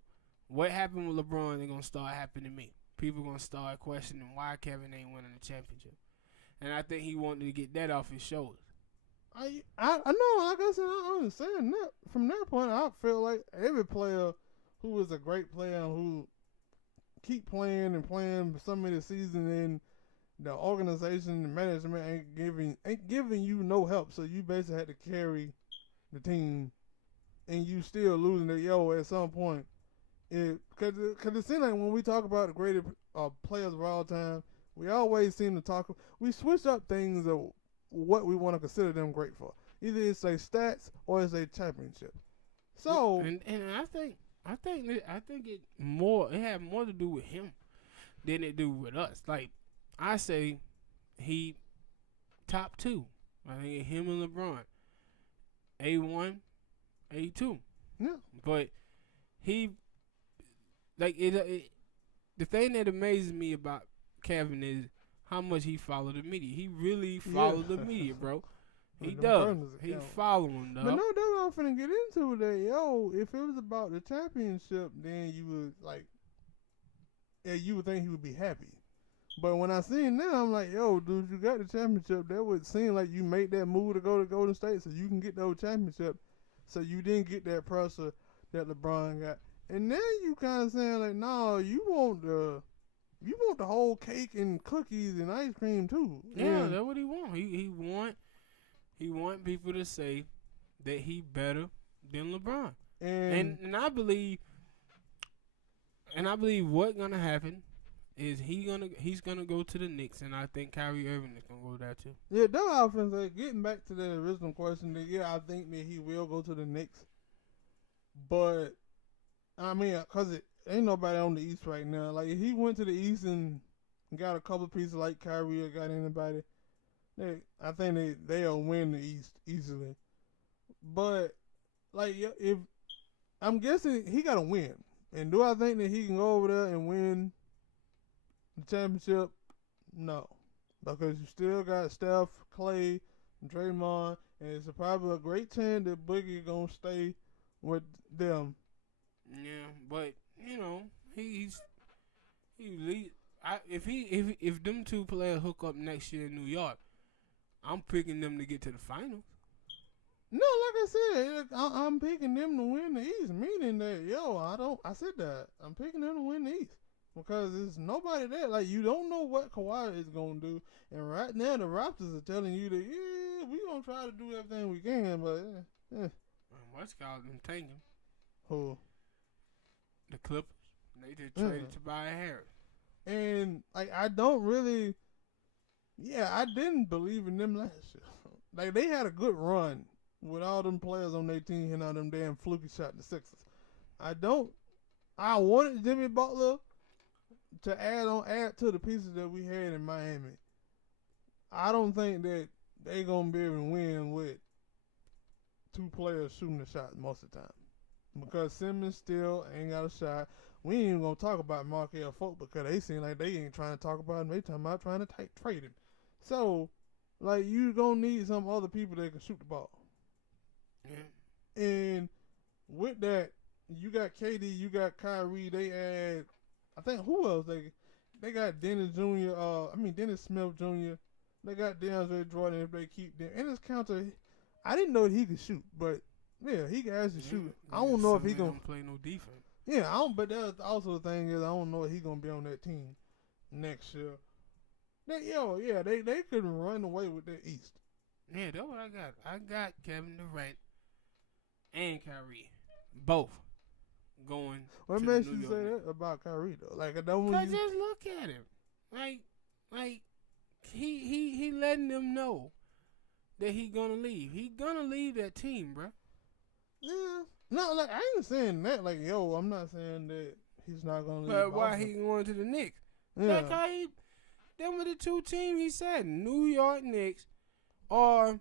what happened with LeBron is going to start happening to me. People going to start questioning why Kevin ain't winning the championship. And I think he wanted to get that off his shoulders. I know, like I said, I understand that. From that point, I feel like every player who is a great player who keep playing and playing for so many seasons, and the organization, the management ain't giving you no help, so you basically had to carry the team, and you still losing it, yo, at some point. Because it seems like when we talk about the greatest players of all time, we always seem to we switch up things of what we want to consider them great for. Either it's their stats or it's their championship. So and I think it had more to do with him than it do with us. Like, I say he top two. I think him and LeBron, A1, A2. Yeah. But he, like, the thing that amazes me about Kevin is how much he followed the media. He really followed the media, bro. He does. He follow him, dog. But no, that's what I'm finna get into that. Yo, if it was about the championship, then you would you would think he would be happy. But when I see him now, I'm like, yo, dude, you got the championship. That would seem like you made that move to go to Golden State so you can get those championship. So you didn't get that pressure that LeBron got. And now you kind of saying like, no, you want the whole cake and cookies and ice cream too. Yeah, that's what he want. He want people to say that he better than LeBron. And I believe what's gonna happen is he's gonna go to the Knicks, and I think Kyrie Irving is gonna go there too. Yeah, that offense. Getting back to the original question, I think that he will go to the Knicks. But I mean, cause it ain't nobody on the East right now. Like, if he went to the East and got a couple pieces like Kyrie or got anybody, I think they'll win the East easily. But like, if I'm guessing he got to win, and do I think that he can go over there and win the championship? No, because you still got Steph, Clay, and Draymond, and it's probably a great chance that Boogie gonna stay with them. Yeah, but you know if them two players hook up next year in New York, I'm picking them to get to the finals. No, like I said, I'm picking them to win the East, meaning that, I said that. I'm picking them to win the East. Because there's nobody there. Like, you don't know what Kawhi is going to do. And right now, the Raptors are telling you that, yeah, we're going to try to do everything we can, but, yeah. What's called them tanking? Who? The Clippers. They just traded Tobias Harris. And, like, I didn't believe in them last year. Like, they had a good run with all them players on their team and all them damn fluky shot the Sixers. I don't I wanted Jimmy Butler to add to the pieces that we had in Miami. I don't think that they gonna be able to win with two players shooting the shot most of the time. Because Simmons still ain't got a shot. We ain't even gonna talk about Markel Fultz because they seem like they ain't trying to talk about him. They talking about trying to trade him. So, like, you gonna need some other people that can shoot the ball. Yeah. And with that, you got KD, you got Kyrie. They add, I think who else they got Dennis Jr. Dennis Smith Jr. They got DeAndre Jordan if they keep them. And his counter, I didn't know that he could shoot, but yeah, he can actually shoot. I don't know if he gonna play no defense. Yeah, I don't. But that's also the thing is I don't know if he gonna be on that team next year. They could run away with that East. Yeah, that's what I got. I got Kevin Durant and Kyrie, both going. What to makes the New you York say Knicks. that about Kyrie though? Like I don't. Cause just look at him, like he letting them know that he gonna leave. He gonna leave that team, bro. Yeah. No, like I ain't saying that. Like yo, I'm not saying that he's not gonna leave. But why he going to the Knicks? Yeah. Like how them were the two teams he said, New York Knicks, or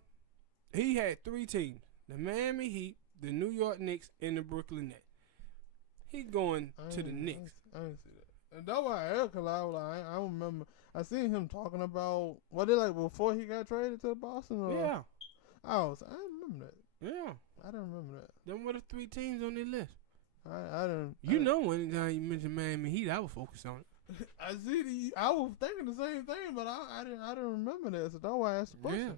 he had three teams: the Miami Heat, the New York Knicks, and the Brooklyn Nets. He going to the Knicks. I didn't see that. And that's why I asked, cause I remember I seen him talking about what they like before he got traded to Boston. Or, Yeah. I remember that. Yeah. I don't remember that. Them were the three teams on their list. I don't. You know, anytime you mention Miami Heat, I would focus on it. I was thinking the same thing, but I didn't remember that, so that's why I asked the question. Yeah.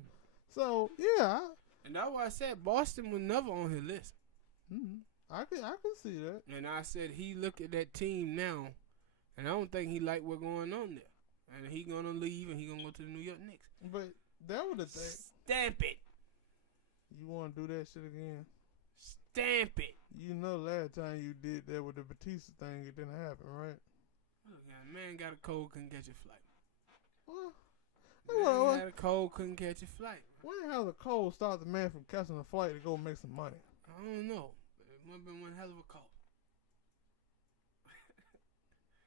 So yeah, And that's why I said Boston was never on his list. I can see that. And I said he look at that team now, and I don't think he like what's going on there. And he gonna leave, and he gonna go to the New York Knicks. But that was the thing. Stamp it. You want to do that shit again? Stamp it. You know, last time you did that with the Batista thing, it didn't happen, right? Look, man got a cold, couldn't catch a flight. Well, Man had a cold, couldn't catch a flight. when has a cold stopped the man from catching a flight to go make some money? I don't know, but it must have been one hell of a cold.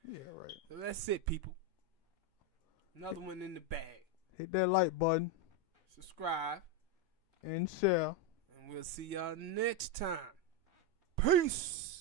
Yeah, right. So that's it, people. Another one in the bag. Hit that like button Subscribe, and share. and we'll see y'all next time. Peace.